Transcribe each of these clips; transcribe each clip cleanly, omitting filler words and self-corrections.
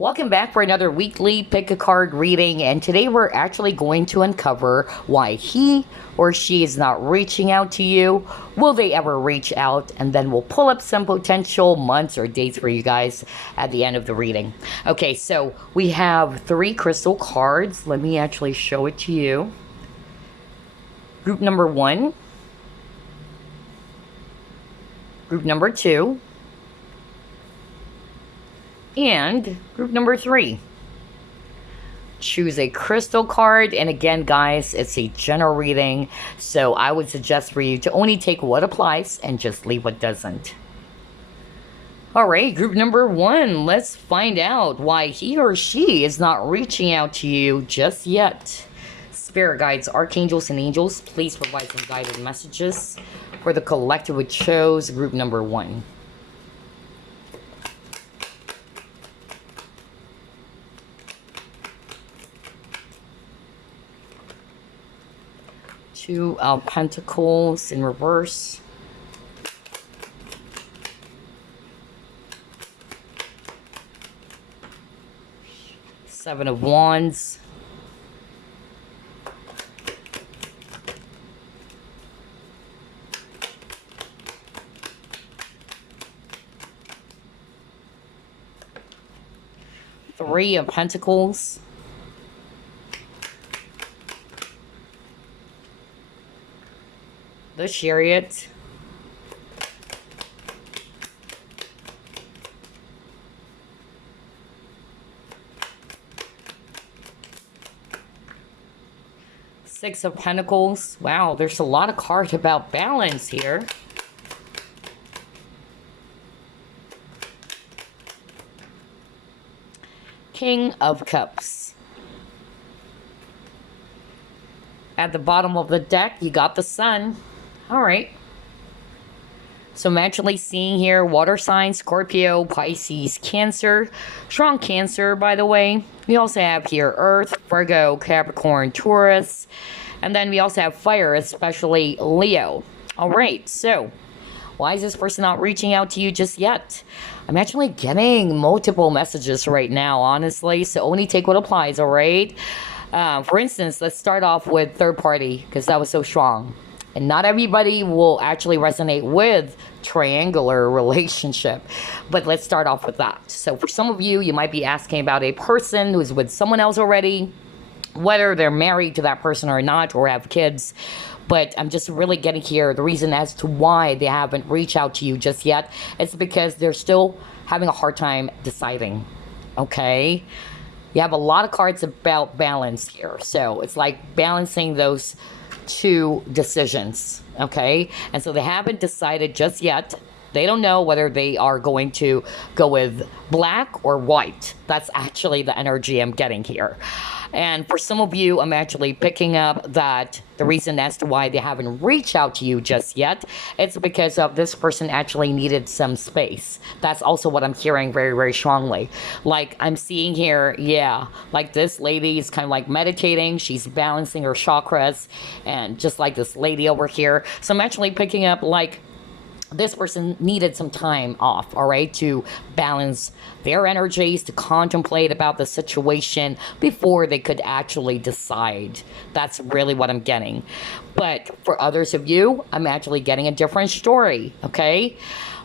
Welcome back for another weekly pick a card reading, and today we're actually going to uncover why he or she is not reaching out to you. Will they ever reach out? And then we'll pull up some potential months or dates for you guys at the end of the reading. Okay, so we have 3 crystal cards. Let me actually show it to you. Group number 1, group number 2, and group number 3. Choose a crystal card, and again guys, it's a general reading, so I would suggest for you to only take what applies and just leave what doesn't. Alright, group number 1, let's find out why he or she is not reaching out to you just yet. Spirit guides, archangels, and angels, please provide some guided messages for the collective we chose, group number 1. Two of Pentacles in reverse. Seven of Wands. Three of Pentacles. The Chariot. Six of Pentacles. Wow, there's a lot of cards about balance here. King of Cups. At the bottom of the deck, you got the Sun. All right. So I'm actually seeing here water signs, Scorpio, Pisces, Cancer. Strong Cancer, by the way. We also have here Earth, Virgo, Capricorn, Taurus. And then we also have fire, especially Leo. All right. So why is this person not reaching out to you just yet? I'm actually getting multiple messages right now, honestly. So only take what applies, all right? For instance, let's start off with third party, because that was so strong. And not everybody will actually resonate with triangular relationship. But let's start off with that. So for some of you, you might be asking about a person who's with someone else already, whether they're married to that person or not, or have kids. But I'm just really getting here the reason as to why they haven't reached out to you just yet. It's because they're still having a hard time deciding. Okay? You have a lot of cards about balance here. So it's like balancing those 2 decisions. Okay? And so they haven't decided just yet. They don't know whether they are going to go with black or white. That's actually the energy I'm getting here. And for some of you, I'm actually picking up that the reason as to why they haven't reached out to you just yet, it's because of this person actually needed some space. That's also what I'm hearing very, very strongly. Like I'm seeing here, yeah, like this lady is kind of like meditating. She's balancing her chakras, and just like this lady over here. So I'm actually picking up like this person needed some time off, all right, to balance their energies, to contemplate about the situation before they could actually decide. That's really what I'm getting. But for others of you, I'm actually getting a different story, okay?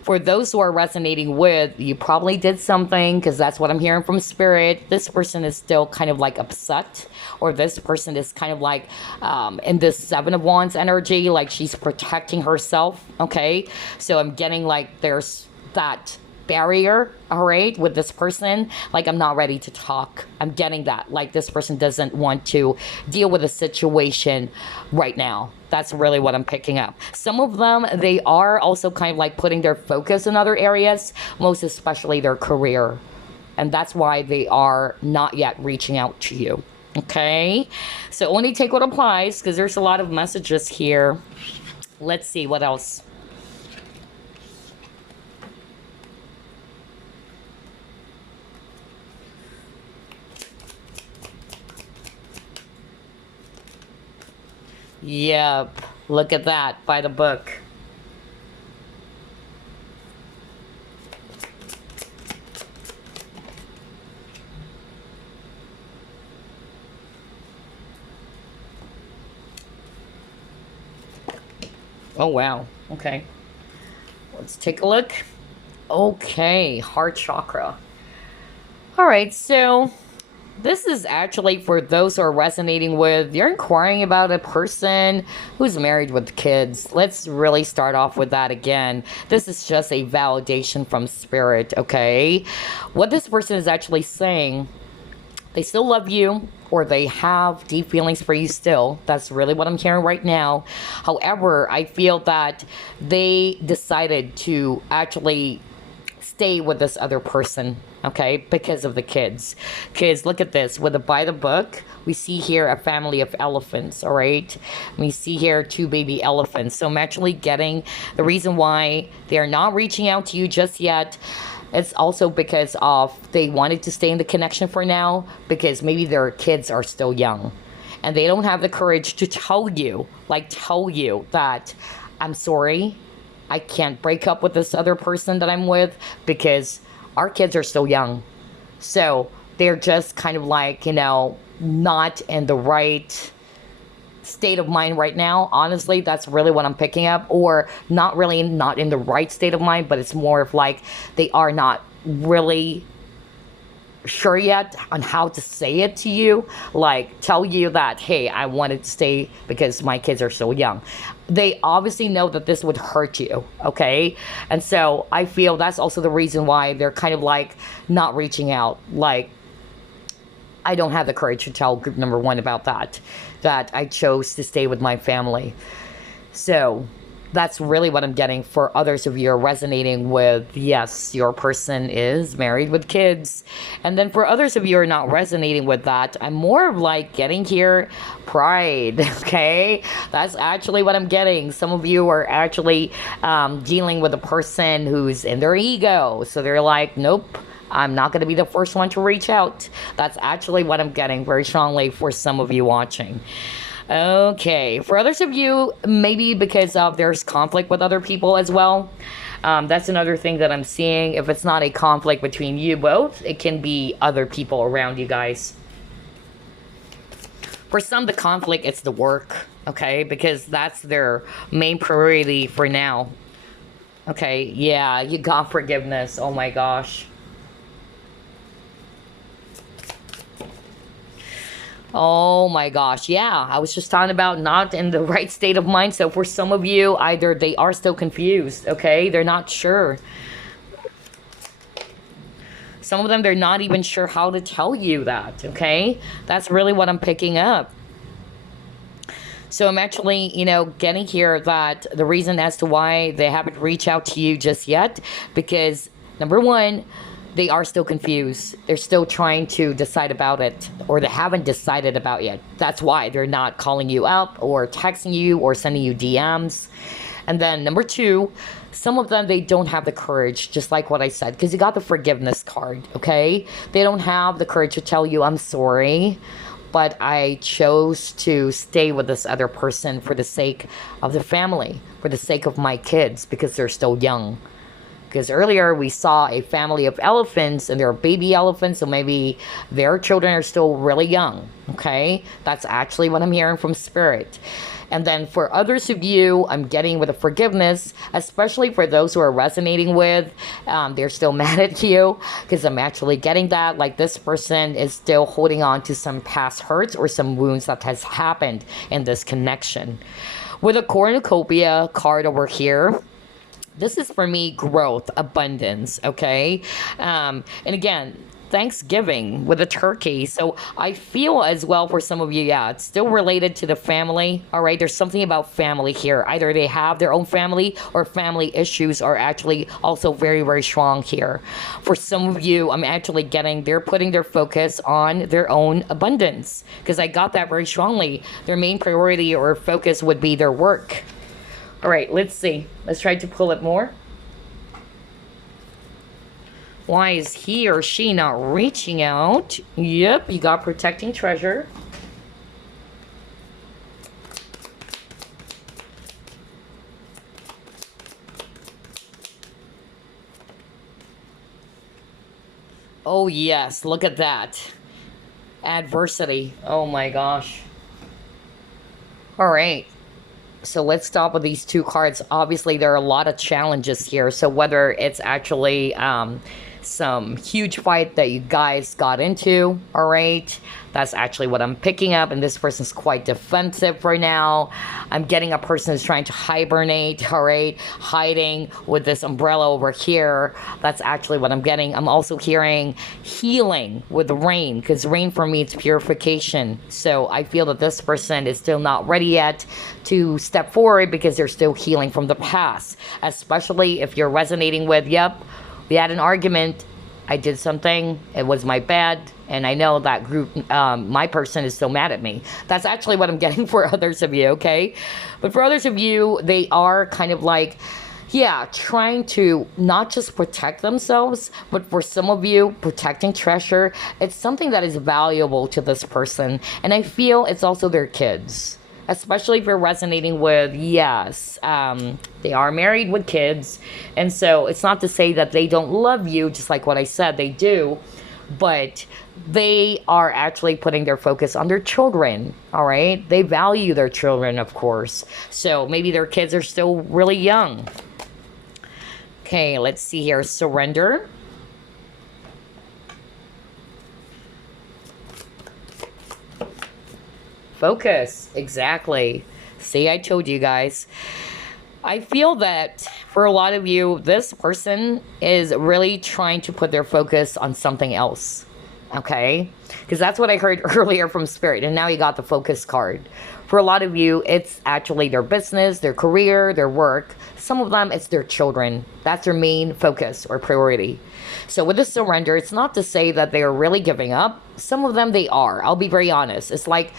For those who are resonating with, you probably did something, because that's what I'm hearing from Spirit. This person is still kind of like upset, or this person is kind of like in this Seven of Wands energy, like she's protecting herself, okay? So I'm getting like there's that barrier, all right, with this person. Like I'm not ready to talk. I'm getting that. Like this person doesn't want to deal with a situation right now. That's really what I'm picking up. Some of them, they are also kind of like putting their focus in other areas, most especially their career. And that's why they are not yet reaching out to you. Okay? So only take what applies, because there's a lot of messages here. Let's see what else. Yep, look at that, by the book. Oh, wow. Okay. Let's take a look. Okay, heart chakra. All right, so this is actually for those who are resonating with, you're inquiring about a person who's married with kids. Let's really start off with that again. This is just a validation from spirit, okay? What this person is actually saying, they still love you or they have deep feelings for you still. That's really what I'm hearing right now. However, I feel that they decided to actually stay with this other person, okay, because of the kids. Kids, look at this. With the by the book, we see here a family of elephants, all right? We see here two baby elephants. So I'm actually getting the reason why they are not reaching out to you just yet. It's also because of they wanted to stay in the connection for now because maybe their kids are still young and they don't have the courage to tell you, that I'm sorry, I can't break up with this other person that I'm with because our kids are still young. So they're just kind of like, not in the right state of mind right now. Honestly, that's really what I'm picking up. Or not really not in the right state of mind, but it's more of like they are not really sure yet on how to say it to you, like tell you that, hey, I wanted to stay because my kids are so young. They obviously know that this would hurt you, okay? And so I feel that's also the reason why they're kind of like not reaching out. Like, I don't have the courage to tell group number one about that I chose to stay with my family. So that's really what I'm getting. For others of you are resonating with, yes, your person is married with kids. And then for others of you are not resonating with that, I'm more of like getting here pride, okay? That's actually what I'm getting. Some of you are actually dealing with a person who's in their ego. So they're like, nope, I'm not going to be the first one to reach out. That's actually what I'm getting very strongly for some of you watching. Okay, for others of you, maybe because of there's conflict with other people as well. That's another thing that I'm seeing. If it's not a conflict between you both, it can be other people around you guys. For some, the conflict, it's the work, okay? Because that's their main priority for now. Okay, yeah, you got forgiveness. Oh my gosh. Oh my gosh, yeah. I was just talking about not in the right state of mind. So for some of you, either they are still confused, okay? They're not sure. Some of them, they're not even sure how to tell you that, okay? That's really what I'm picking up. So I'm actually, getting here that the reason as to why they haven't reached out to you just yet, because number one, they are still confused. They're still trying to decide about it, or they haven't decided about it yet. That's why they're not calling you up or texting you or sending you DMs. And then number two, some of them, they don't have the courage, just like what I said, because you got the forgiveness card, okay? They don't have the courage to tell you, I'm sorry, but I chose to stay with this other person for the sake of the family, for the sake of my kids, because they're still young. Because earlier we saw a family of elephants and they're baby elephants, so maybe their children are still really young, okay? That's actually what I'm hearing from spirit. And then for others of you, I'm getting with a forgiveness, especially for those who are resonating with, they're still mad at you, because I'm actually getting that, like this person is still holding on to some past hurts or some wounds that has happened in this connection. With a cornucopia card over here, this is for me growth, abundance, okay? And again, Thanksgiving with a turkey. So I feel as well for some of you, yeah, it's still related to the family, all right? There's something about family here. Either they have their own family or family issues are actually also very, very strong here. For some of you, I'm actually getting, they're putting their focus on their own abundance because I got that very strongly. Their main priority or focus would be their work. All right, let's see. Let's try to pull it more. Why is he or she not reaching out? Yep, you got protecting treasure. Oh, yes, look at that. Adversity. Oh, my gosh. All right. So let's stop with these two cards. Obviously, there are a lot of challenges here. So whether it's actually some huge fight that you guys got into, all right, that's actually what I'm picking up. And this person's quite defensive right now. I'm getting a person who's trying to hibernate, all right, hiding with this umbrella over here. That's actually what I'm getting. I'm also hearing healing with rain, because rain for me, it's purification. So I feel that this person is still not ready yet to step forward because they're still healing from the past, especially if you're resonating with, yep, we had an argument, I did something, it was my bad, and I know that group, my person is still mad at me. That's actually what I'm getting for others of you, okay? But for others of you, they are kind of like, yeah, trying to not just protect themselves, but for some of you, protecting treasure. It's something that is valuable to this person, and I feel it's also their kids. Especially if you're resonating with, yes, they are married with kids. And so it's not to say that they don't love you, just like what I said, they do. But they are actually putting their focus on their children, all right? They value their children, of course. So maybe their kids are still really young. Okay, let's see here. Surrender. Focus, exactly. See, I told you guys. I feel that for a lot of you, this person is really trying to put their focus on something else, okay? Because that's what I heard earlier from Spirit, and now you got the focus card. For a lot of you, it's actually their business, their career, their work. Some of them, it's their children. That's their main focus or priority. So with the surrender, it's not to say that they are really giving up. Some of them, they are. I'll be very honest. It's like,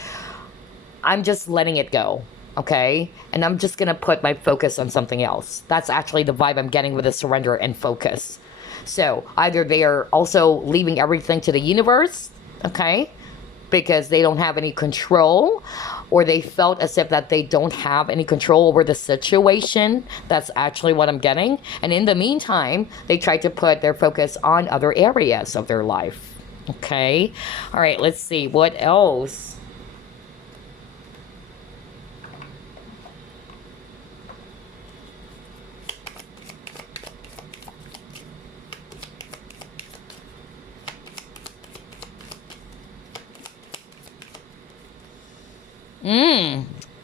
I'm just letting it go, okay? And I'm just going to put my focus on something else. That's actually the vibe I'm getting with the surrender and focus. So either they are also leaving everything to the universe, okay? Because they don't have any control, or they felt as if that they don't have any control over the situation. That's actually what I'm getting. And in the meantime, they try to put their focus on other areas of their life, okay? All right, let's see. What else?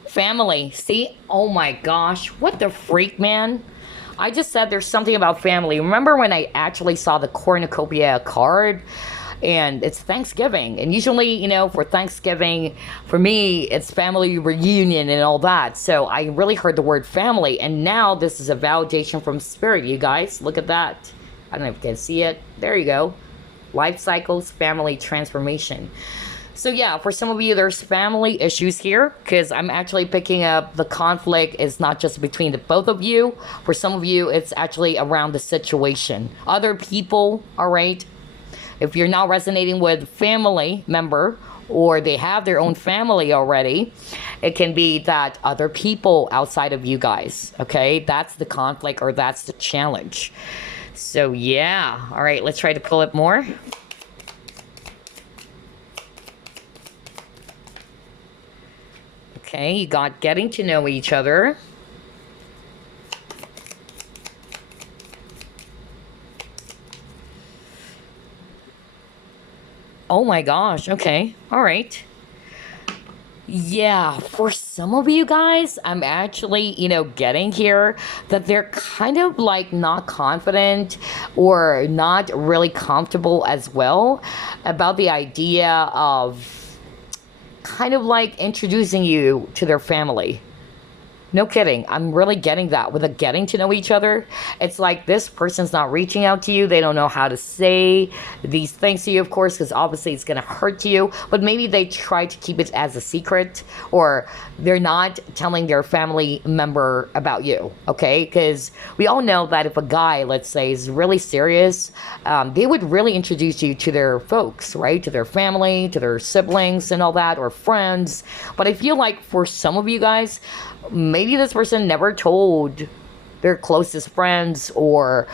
Family. See? Oh my gosh. What the freak, man? I just said there's something about family. Remember when I actually saw the cornucopia card? And it's Thanksgiving. And usually, you know, for Thanksgiving, for me, it's family reunion and all that. So I really heard the word family. And now this is a validation from Spirit, you guys. Look at that. I don't know if you can see it. There you go. Life cycles, family transformation. So yeah, for some of you, there's family issues here, because I'm actually picking up the conflict is not just between the both of you. For some of you, it's actually around the situation. Other people, all right? If you're not resonating with family member, or they have their own family already, it can be that other people outside of you guys, okay? That's the conflict, or that's the challenge. So yeah, all right, let's try to pull it more. Okay, you got getting to know each other. Oh my gosh, okay, all right. Yeah, for some of you guys, I'm actually, you know, getting here that they're kind of like not confident or not really comfortable as well about the idea of kind of like introducing you to their family. No kidding. I'm really getting that with the getting to know each other. It's like this person's not reaching out to you. They don't know how to say these things to you, of course, because obviously it's going to hurt you. But maybe they try to keep it as a secret, or they're not telling their family member about you, okay? Because we all know that if a guy, let's say, is really serious, they would really introduce you to their folks, right? To their family, to their siblings and all that, or friends. But I feel like for some of you guys, maybe this person never told their closest friends or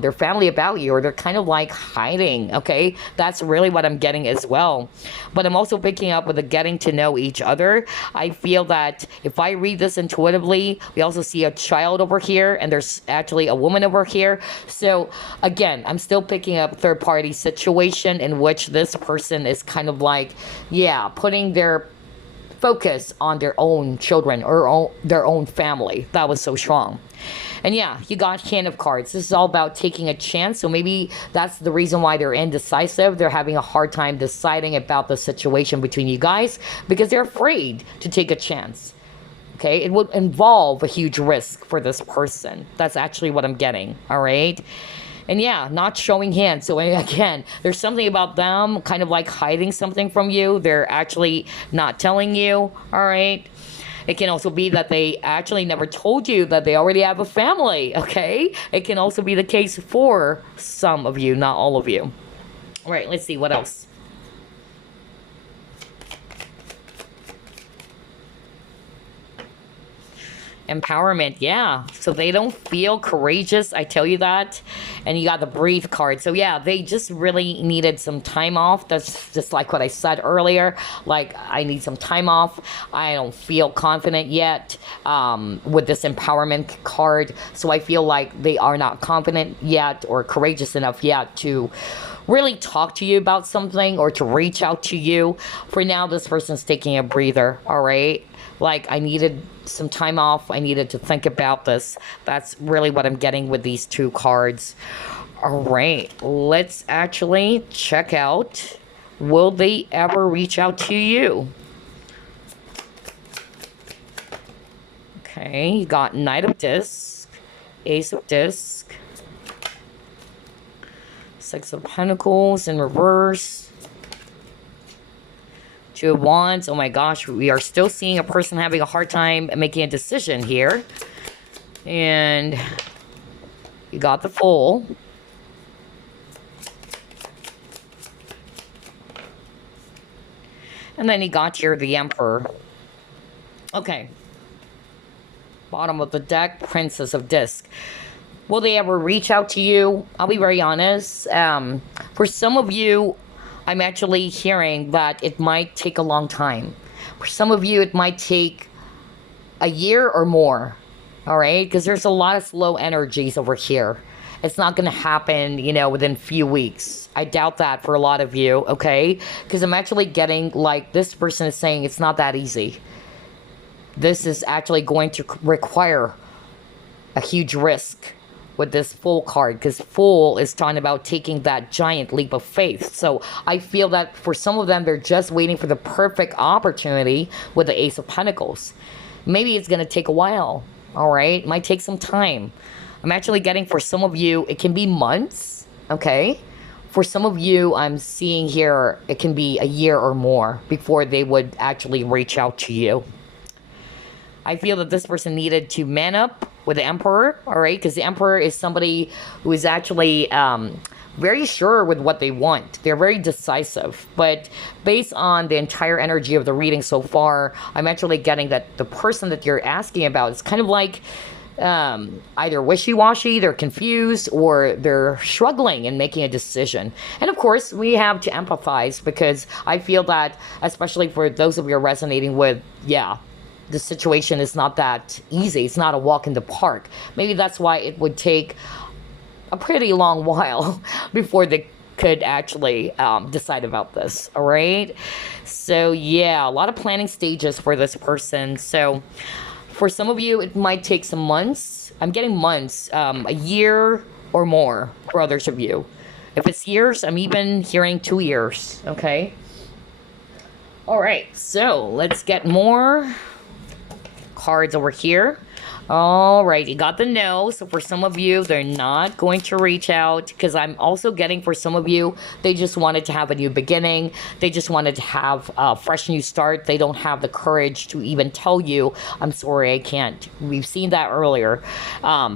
their family about you, or they're kind of like hiding, okay? That's really what I'm getting as well. But I'm also picking up with the getting to know each other. I feel that if I read this intuitively, we also see a child over here, and there's actually a woman over here. So again, I'm still picking up third party situation in which this person is kind of like, yeah, putting their focus on their own children or their own family. That was so strong. And yeah, you got Hand of Cards. This is all about taking a chance. So maybe that's the reason why they're indecisive. They're having a hard time deciding about the situation between you guys because they're afraid to take a chance. Okay, it would involve a huge risk for this person. That's actually what I'm getting. All right. And yeah, not showing hands. So again, there's something about them kind of like hiding something from you. They're actually not telling you. All right. It can also be that they actually never told you that they already have a family, okay? It can also be the case for some of you, not all of you. All right, let's see what else. Empowerment, yeah. So they don't feel courageous, I tell you that. And you got the Breathe card. So yeah, they just really needed some time off. That's just like what I said earlier. Like, I need some time off. I don't feel confident yet with this empowerment card. So I feel like they are not confident yet or courageous enough yet to really talk to you about something or to reach out to you. For now, this person's taking a breather, all right? Like, I needed some time off. I needed to think about this. That's really what I'm getting with these two cards. All right, let's actually check out, will they ever reach out to you? Okay, you got Knight of Disc, Ace of Disc, Six of Pentacles in reverse, Two of Wands. Oh my gosh, we are still seeing a person having a hard time making a decision here. And you got the Fool. And then you got here the Emperor. Okay. Bottom of the deck, Princess of Disc. Will they ever reach out to you? I'll be very honest. For some of you, I'm actually hearing that it might take a long time. For some of you, it might take a year or more. All right? Because there's a lot of slow energies over here. It's not going to happen, you know, within a few weeks. I doubt that for a lot of you, okay? Because I'm actually getting, like, this person is saying it's not that easy. This is actually going to require a huge risk with this Fool card, because Fool is talking about taking that giant leap of faith. So I feel that for some of them, they're just waiting for the perfect opportunity with the Ace of Pentacles. Maybe it's going to take a while, all right? It might take some time. I'm actually getting, for some of you, it can be months, okay? For some of you, I'm seeing here, it can be a year or more before they would actually reach out to you. I feel that this person needed to man up with the Emperor, all right? Because the Emperor is somebody who is actually very sure with what they want. They're very decisive. But based on the entire energy of the reading so far, I'm actually getting that the person that you're asking about is kind of like either wishy-washy, they're confused, or they're struggling in making a decision. And of course, we have to empathize, because I feel that, especially for those of you resonating with, yeah, the situation is not that easy. It's not a walk in the park. Maybe that's why it would take a pretty long while before they could actually decide about this, all right? So yeah, a lot of planning stages for this person. So for some of you, it might take some months. I'm getting months, a year or more for others of you. If it's years, I'm even hearing 2 years, okay? All right, so let's get more cards over here. All right, you got the no. So for some of you, they're not going to reach out, because I'm also getting, for some of you, they just wanted to have a new beginning. They just wanted to have a fresh new start. They don't have the courage to even tell you, I'm sorry, I can't. We've seen that earlier,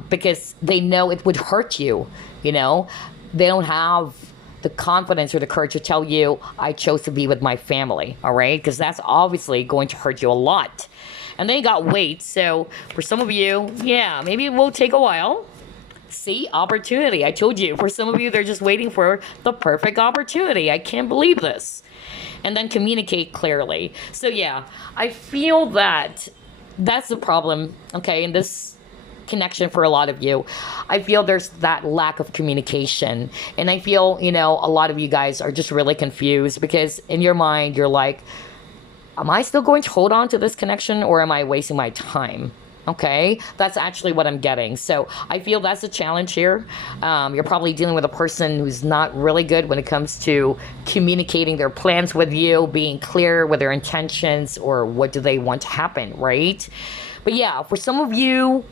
because they know it would hurt you, you know. They don't have the confidence or the courage to tell you, I chose to be with my family, all right? Because that's obviously going to hurt you a lot. And then you got wait. So for some of you, yeah, maybe it will take a while. See, opportunity. I told you. For some of you, they're just waiting for the perfect opportunity. I can't believe this. And then communicate clearly. So yeah, I feel that that's the problem, okay, in this connection for a lot of you. I feel there's that lack of communication. And I feel, you know, a lot of you guys are just really confused because in your mind, you're like, am I still going to hold on to this connection or am I wasting my time? Okay, that's actually what I'm getting. So I feel that's a challenge here. You're probably dealing with a person who's not really good when it comes to communicating their plans with you, being clear with their intentions or what do they want to happen, right? But yeah, for some of you,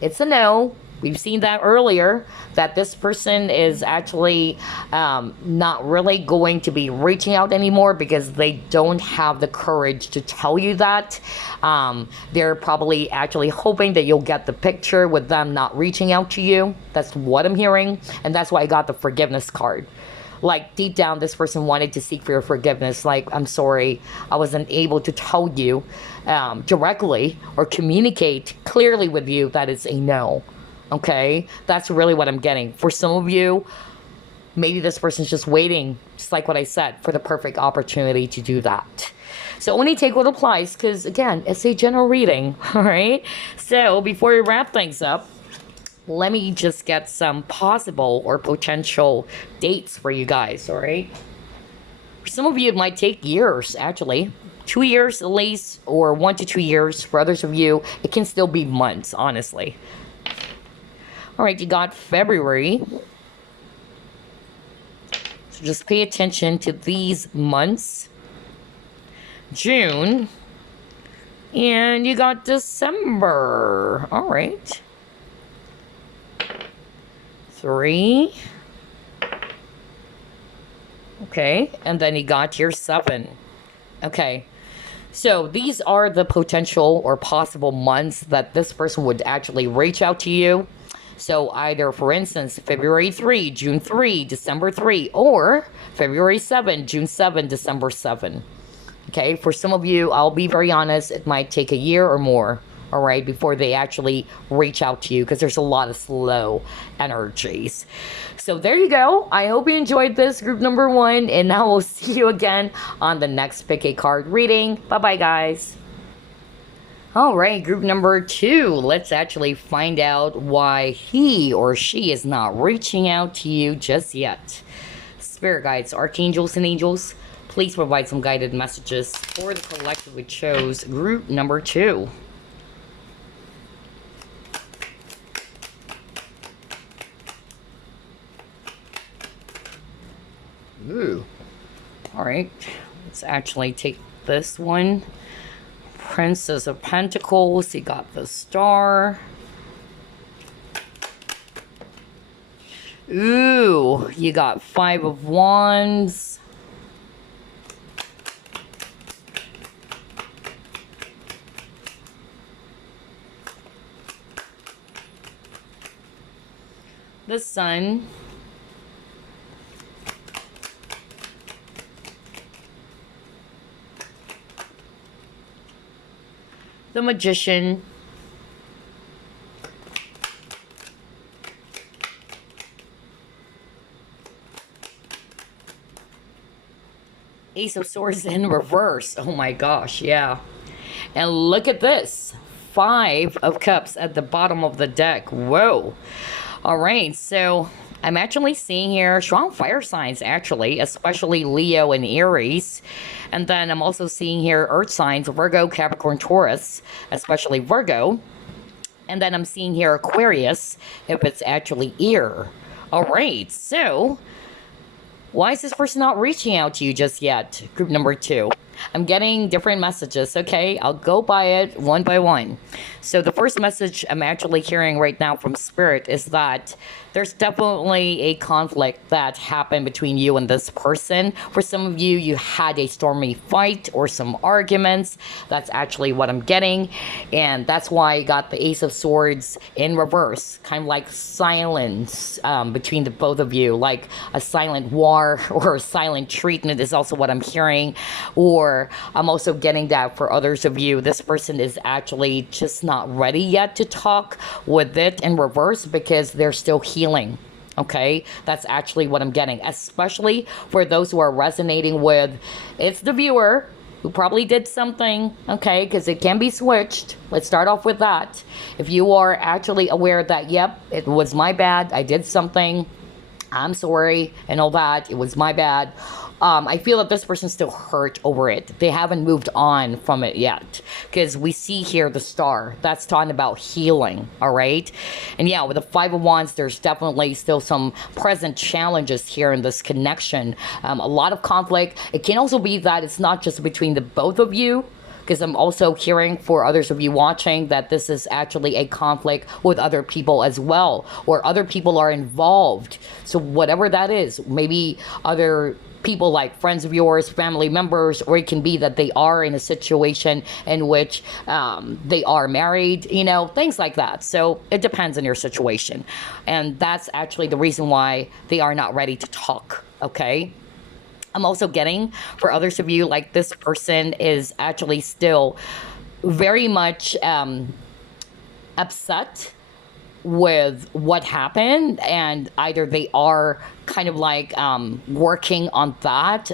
it's a no. We've seen that earlier, that this person is actually not really going to be reaching out anymore because they don't have the courage to tell you that. They're probably actually hoping that you'll get the picture with them not reaching out to you. That's what I'm hearing. And that's why I got the forgiveness card. Like deep down, this person wanted to seek for your forgiveness. Like, I'm sorry, I wasn't able to tell you directly or communicate clearly with you that it's a no. Okay, that's really what I'm getting. For some of you, maybe this person's just waiting, just like what I said, for the perfect opportunity to do that. So only take what applies, because again, it's a general reading, all right? So before we wrap things up, let me just get some possible or potential dates for you guys, all right? For some of you, it might take years, actually. 2 years at least, or 1 to 2 years. For others of you, it can still be months, honestly. All right, you got February. So just pay attention to these months. June. And you got December. All right. 3. Okay, and then you got your 7. Okay. So these are the potential or possible months that this person would actually reach out to you. So either, for instance, February 3, June 3, December 3, or February 7, June 7, December 7. Okay, for some of you, I'll be very honest, it might take a year or more, all right, before they actually reach out to you because there's a lot of slow energies. So there you go. I hope you enjoyed this group number 1, and now we'll see you again on the next Pick a Card reading. Bye-bye, guys. All right, group number 2. Let's actually find out why he or she is not reaching out to you just yet. Spirit guides, archangels, and angels, please provide some guided messages for the collective we chose, group number 2. Ooh. All right, let's actually take this one. Princess of Pentacles, you got the Star. Ooh, you got 5 of Wands. The Sun. The Magician. Ace of Swords in reverse. Oh my gosh, yeah. And look at this. 5 of Cups at the bottom of the deck. Whoa. All right, so I'm actually seeing here strong fire signs, actually, especially Leo and Aries. And then I'm also seeing here earth signs, Virgo, Capricorn, Taurus, especially Virgo. And then I'm seeing here Aquarius, if it's actually ear. All right, so why is this person not reaching out to you just yet? Group number 2. I'm getting different messages, okay? I'll go by it one by one. So the first message I'm actually hearing right now from Spirit is that there's definitely a conflict that happened between you and this person. For some of you, you had a stormy fight or some arguments. That's actually what I'm getting. And that's why I got the Ace of Swords in reverse. Kind of like silence between the both of you. Like a silent war or a silent treatment is also what I'm hearing. Or or I'm also getting that for others of you, this person is actually just not ready yet to talk with it in reverse because they're still healing. Okay, that's actually what I'm getting, especially for those who are resonating with it's the viewer who probably did something, okay, because it can be switched. Let's start off with that. If you are actually aware that, yep, it was my bad, I did something, I'm sorry, and all that, it was my bad. I feel that this person's still hurt over it. They haven't moved on from it yet. Because we see here the star. That's talking about healing, all right? And yeah, with the Five of Wands, there's definitely still some present challenges here in this connection. A lot of conflict. It can also be that it's not just between the both of you, because I'm also hearing for others of you watching that this is actually a conflict with other people as well, or other people are involved. So whatever that is, maybe other people like friends of yours, family members, or it can be that they are in a situation in which they are married, you know, things like that. So it depends on your situation. And that's actually the reason why they are not ready to talk, okay? I'm also getting for others of you, like this person is actually still very much upset with what happened, and either they are kind of like working on that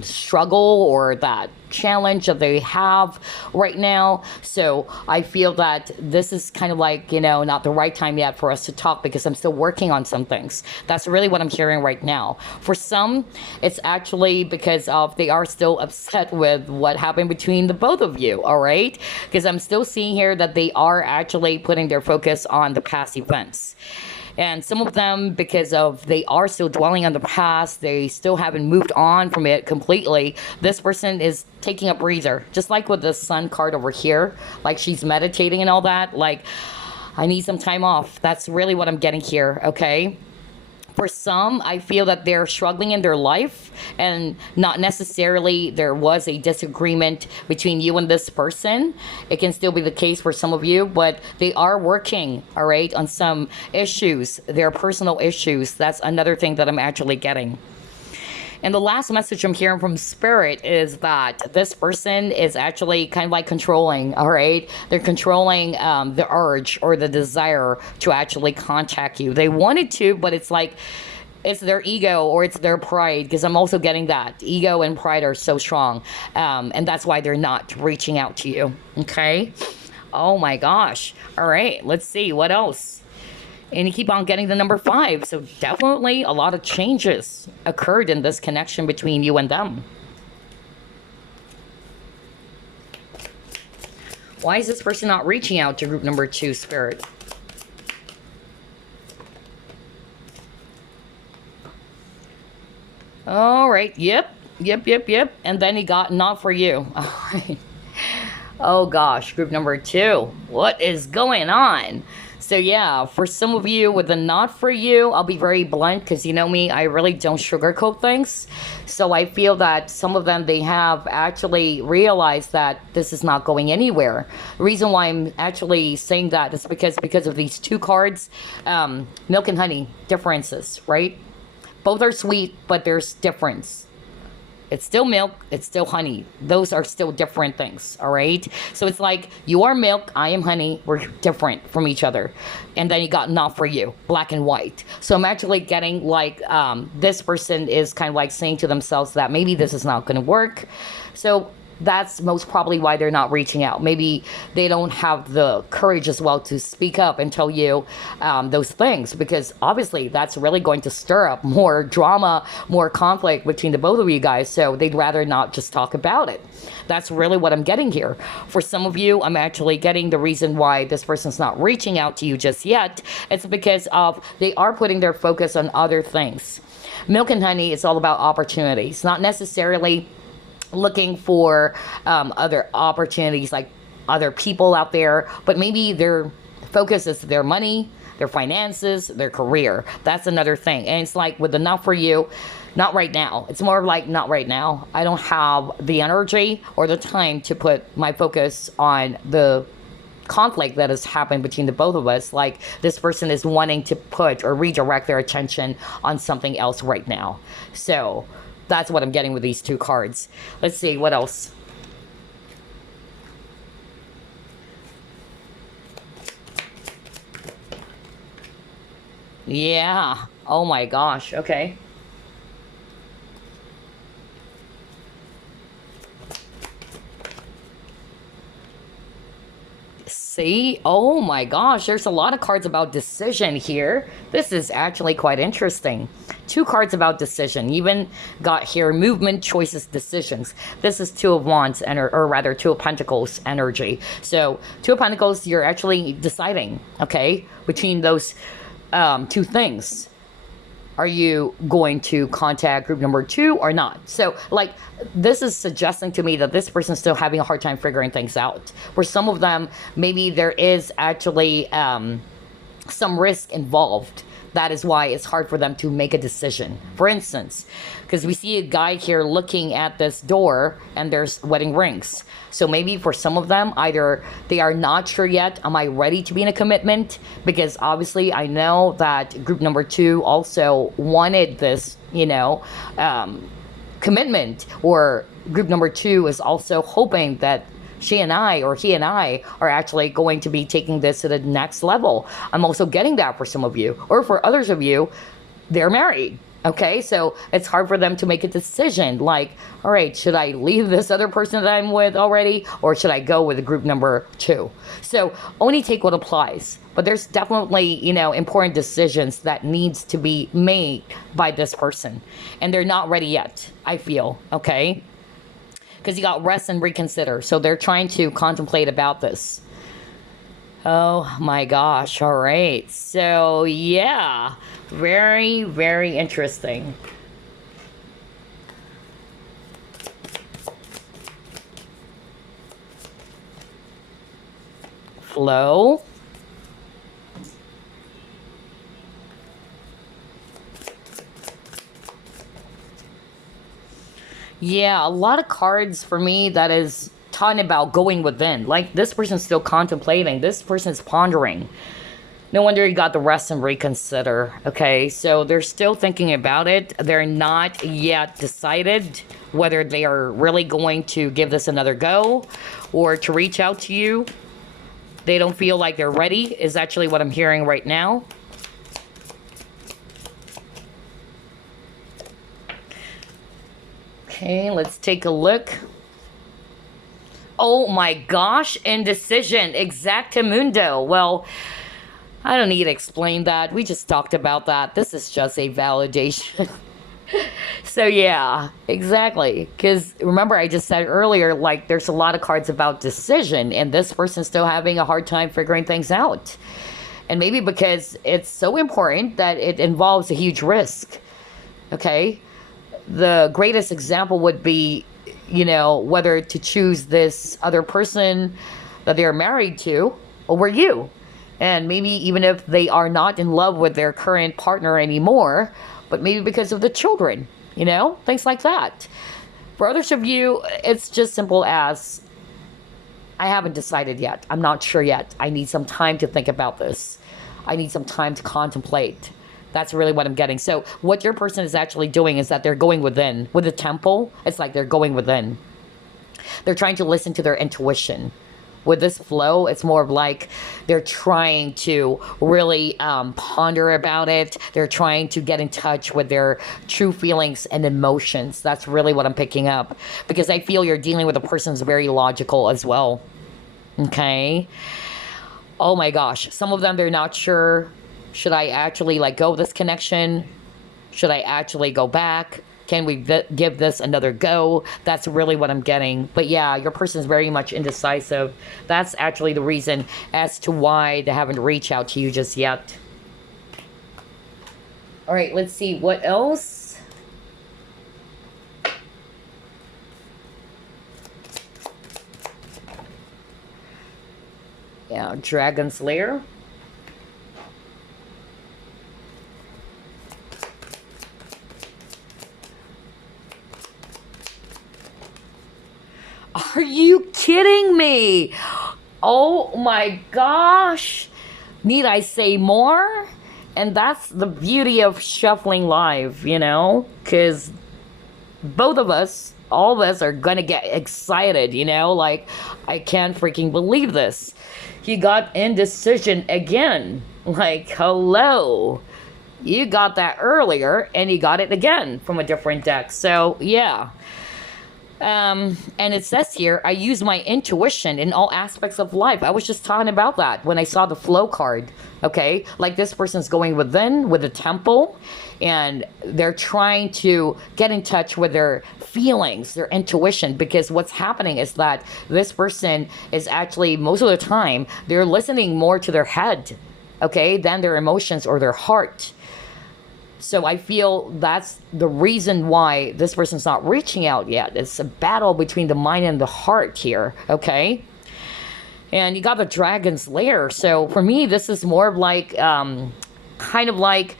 struggle or that challenge that they have right now. So I feel that this is kind of like, you know, not the right time yet for us to talk because I'm still working on some things. That's really what I'm hearing right now. For some, it's actually because of they are still upset with what happened between the both of you, all right? Because I'm still seeing here that they are actually putting their focus on the past events. And some of them, because of they are still dwelling on the past, they still haven't moved on from it completely. This person is taking a breather, just like with the Sun card over here, like she's meditating and all that. Like, I need some time off. That's really what I'm getting here, okay? For some, I feel that they're struggling in their life and not necessarily there was a disagreement between you and this person. It can still be the case for some of you, but they are working, all right, on some issues, their personal issues. That's another thing that I'm actually getting. And the last message I'm hearing from Spirit is that this person is actually kind of like controlling, all right? They're controlling the urge or the desire to actually contact you. They wanted to, but it's like, it's their ego or it's their pride, because I'm also getting that. Ego and pride are so strong, and that's why they're not reaching out to you, okay? Oh my gosh. All right, let's see, what else? And you keep on getting the number 5. So definitely a lot of changes occurred in this connection between you and them. Why is this person not reaching out to group number 2, Spirit? All right. Yep. And then he got not for you. All right. Oh gosh, group number 2. What is going on? So yeah, for some of you with the not for you, I'll be very blunt because you know me, I really don't sugarcoat things. So I feel that some of them, they have actually realized that this is not going anywhere. The reason why I'm actually saying that is because of these 2 cards, milk and honey, differences, right? Both are sweet, but there's difference. It's still milk, it's still honey. Those are still different things, all right? So it's like, you are milk, I am honey, we're different from each other. And then you got not for you, black and white. So I'm actually getting like, this person is kind of like saying to themselves that maybe this is not gonna work. So that's most probably why they're not reaching out. Maybe they don't have the courage as well to speak up and tell you those things, because obviously that's really going to stir up more drama, more conflict between the both of you guys. So they'd rather not just talk about it. That's really what I'm getting here. For some of you, I'm actually getting the reason why this person's not reaching out to you just yet. It's because of they are putting their focus on other things. Milk and honey is all about opportunities, not necessarily looking for other opportunities like other people out there, but maybe their focus is their money, their finances, their career. That's another thing. And it's like with the not for you, not right now. It's more like not right now. I don't have the energy or the time to put my focus on the conflict that has happened between the both of us. Like this person is wanting to put or redirect their attention on something else right now. So That's what I'm getting with these two cards. Let's see, what else? Yeah. Oh my gosh. Okay. See? Oh my gosh, there's a lot of cards about decision here. This is actually quite interesting. Two cards about decision. You even got here movement, choices, decisions. This is Two of Wands, or rather Two of Pentacles energy. So Two of Pentacles, you're actually deciding, okay, between those two things. Are you going to contact group number 2 or not? So, like, this is suggesting to me that this person's still having a hard time figuring things out. For some of them, maybe there is actually some risk involved. That is why it's hard for them to make a decision. For instance, because we see a guy here looking at this door and there's wedding rings. So maybe for some of them, either they are not sure yet, am I ready to be in a commitment? Because obviously I know that group number 2 also wanted this, you know, commitment, or group number 2 is also hoping that she and I, or he and I, are actually going to be taking this to the next level. I'm also getting that for some of you. Or for others of you, they're married. Okay, so it's hard for them to make a decision. Like, all right, should I leave this other person that I'm with already? Or should I go with the group number 2? So only take what applies. But there's definitely, you know, important decisions that needs to be made by this person. And they're not ready yet, I feel, okay? Because you got rest and reconsider. So they're trying to contemplate about this. Oh my gosh. All right. So yeah, very, very interesting. Flow. Yeah, a lot of cards for me that is talking about going within. Like, this person's still contemplating. This person's pondering. No wonder you got the rest and reconsider. Okay, so they're still thinking about it. They're not yet decided whether they are really going to give this another go or to reach out to you. They don't feel like they're ready, is actually what I'm hearing right now. Okay, let's take a look. Oh my gosh, indecision, exactamundo. Well, I don't need to explain that. We just talked about that. This is just a validation. So yeah, exactly. Because remember, I just said earlier, like, there's a lot of cards about decision, and this person's still having a hard time figuring things out. And maybe because it's so important that it involves a huge risk. Okay? The greatest example would be, you know, whether to choose this other person that they're married to over you. And maybe even if they are not in love with their current partner anymore, but maybe because of the children, you know, things like that. For others of you, it's just simple as, I haven't decided yet. I'm not sure yet. I need some time to think about this. I need some time to contemplate. That's really what I'm getting. So what your person is actually doing is that they're going within. With the temple, it's like they're going within. They're trying to listen to their intuition. With this flow, it's more of like they're trying to really ponder about it. They're trying to get in touch with their true feelings and emotions. That's really what I'm picking up. Because I feel you're dealing with a person who's very logical as well. Okay? Oh my gosh. Some of them, they're not sure. Should I actually let go of this connection? Should I actually go back? Can we give this another go? That's really what I'm getting. But yeah, your person is very much indecisive. That's actually the reason as to why they haven't reached out to you just yet. All right, let's see what else. Yeah, Dragon Slayer. Are you kidding me? Oh my gosh. Need I say more? And that's the beauty of shuffling live, you know? Because both of us, all of us are gonna get excited, you know, like, I can't freaking believe this. He got indecision again. Like, hello. You got that earlier, and you got it again from a different deck. So, yeah. And it says here, I use my intuition in all aspects of life. I was just talking about that when I saw the flow card. Okay, like this person's going within with the temple, and they're trying to get in touch with their feelings, their intuition, because what's happening is that this person is actually, most of the time, they're listening more to their head, okay, than their emotions or their heart. So I feel that's the reason why this person's not reaching out yet. It's a battle between the mind and the heart here, okay? And you got the Dragon's Lair. So for me, this is more of like, kind of like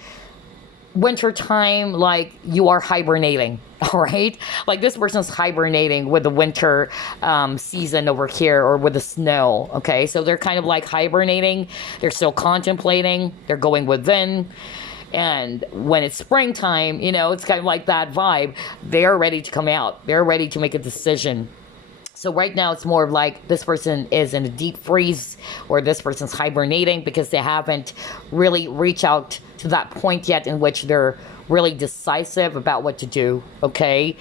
winter time, like you are hibernating, all right? Like this person's hibernating with the winter season over here, or with the snow, okay? So they're kind of like hibernating. They're still contemplating. They're going within. And when it's springtime, you know, it's kind of like that vibe. They're ready to come out. They're ready to make a decision. So right now, it's more of like this person is in a deep freeze, or this person's hibernating because they haven't really reached out to that point yet in which they're really decisive about what to do, okay?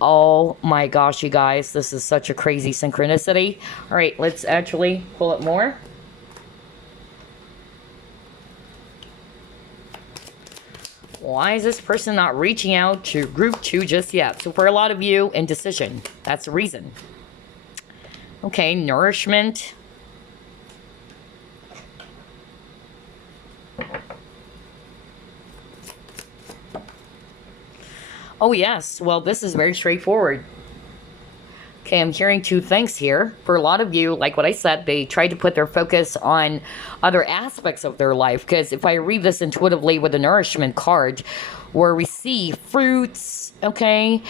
Oh my gosh, you guys, this is such a crazy synchronicity. All right, let's actually pull it more. Why is this person not reaching out to group 2 just yet? So for a lot of you, indecision. That's the reason. Okay, nourishment. Oh yes, well this is very straightforward. Okay, I'm hearing 2 things here. For a lot of you, like what I said, they try to put their focus on other aspects of their life. Because if I read this intuitively with the nourishment card, where we see fruits, okay,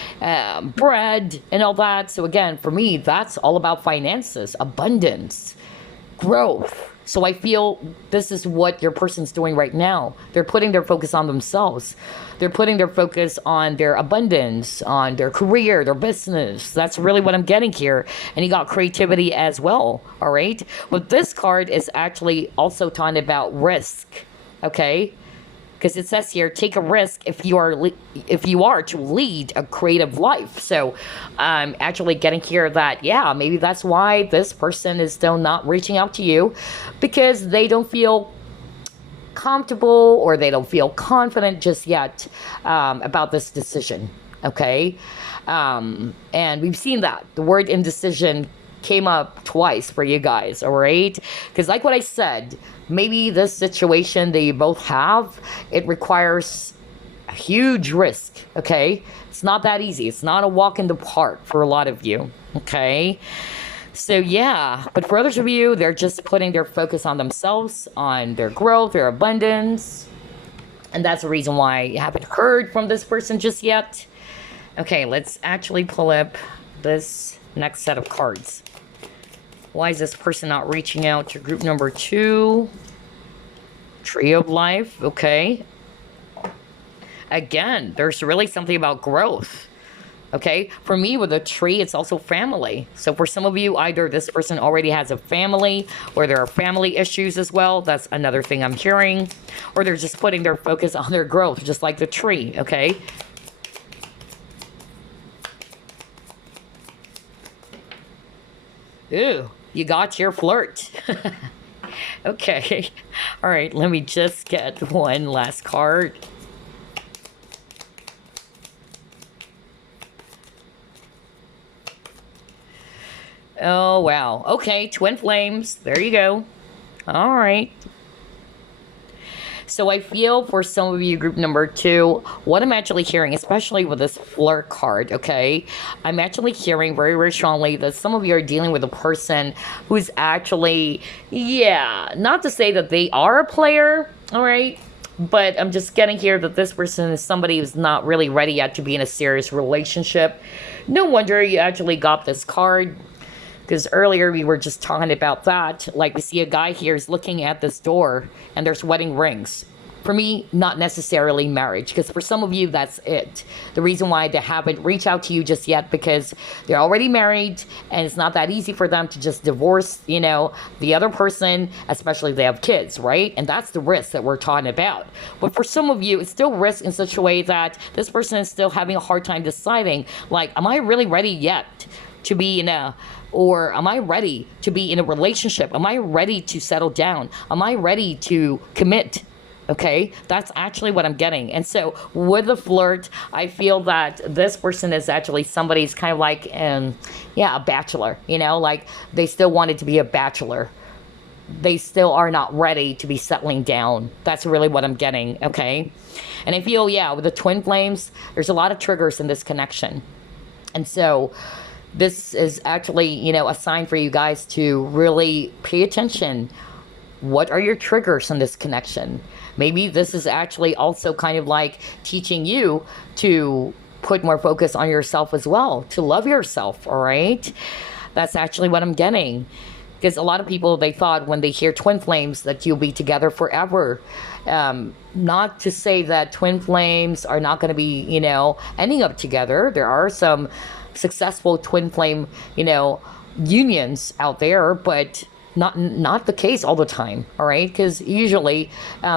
bread, and all that. So again, for me, that's all about finances, abundance, growth. So I feel this is what your person's doing right now. They're putting their focus on themselves. They're putting their focus on their abundance, on their career, their business. That's really what I'm getting here. And you got creativity as well, all right? But this card is actually also talking about risk, okay? Because it says here, take a risk if you are to lead a creative life. So I'm actually getting here that, yeah, maybe that's why this person is still not reaching out to you, because they don't feel comfortable, or they don't feel confident just yet about this decision, okay? And we've seen that. The word indecision came up twice for you guys, all right? Because like what I said, maybe this situation that you both have, it requires a huge risk, okay? It's not that easy. It's not a walk in the park for a lot of you, okay? So yeah, but for others of you, they're just putting their focus on themselves, on their growth, their abundance. And that's the reason why you haven't heard from this person just yet. Okay, let's actually pull up this next set of cards. Why is this person not reaching out to group number 2? Tree of Life, okay. Again, there's really something about growth. Okay, for me with a tree, it's also family. So for some of you, either this person already has a family, or there are family issues as well. That's another thing I'm hearing. Or they're just putting their focus on their growth, just like the tree, okay? Ooh, you got your flirt. Okay, all right, let me just get one last card. Oh, wow. Okay, twin flames. There you go. All right. So I feel for some of you, group number 2, what I'm actually hearing, especially with this flirt card, okay? I'm actually hearing very, very strongly that some of you are dealing with a person who's actually, yeah, not to say that they are a player, all right? But I'm just getting here that this person is somebody who's not really ready yet to be in a serious relationship. No wonder you actually got this card. Because earlier we were just talking about that. Like we see a guy here is looking at this door and there's wedding rings. For me, not necessarily marriage, because for some of you, that's it. The reason why they haven't reached out to you just yet, because they're already married, and it's not that easy for them to just divorce, you know, the other person, especially if they have kids, right? And that's the risk that we're talking about. But for some of you, it's still risk in such a way that this person is still having a hard time deciding, like, am I really ready yet to be in a, or am I ready to be in a relationship? Am I ready to settle down? Am I ready to commit? Okay, that's actually what I'm getting. And so with the flirt, I feel that this person is actually somebody's kind of like, yeah, a bachelor, you know, like they still wanted to be a bachelor. They still are not ready to be settling down. That's really what I'm getting, okay? And I feel, yeah, with the twin flames, there's a lot of triggers in this connection. And so this is actually, you know, a sign for you guys to really pay attention. What are your triggers in this connection? Maybe this is actually also kind of like teaching you to put more focus on yourself as well, to love yourself, all right? That's actually what I'm getting. Because a lot of people, they thought when they hear twin flames that you'll be together forever. Not to say that twin flames are not going to be, you know, ending up together. There are some successful twin flame, you know, unions out there, but not the case all the time, all right? Because usually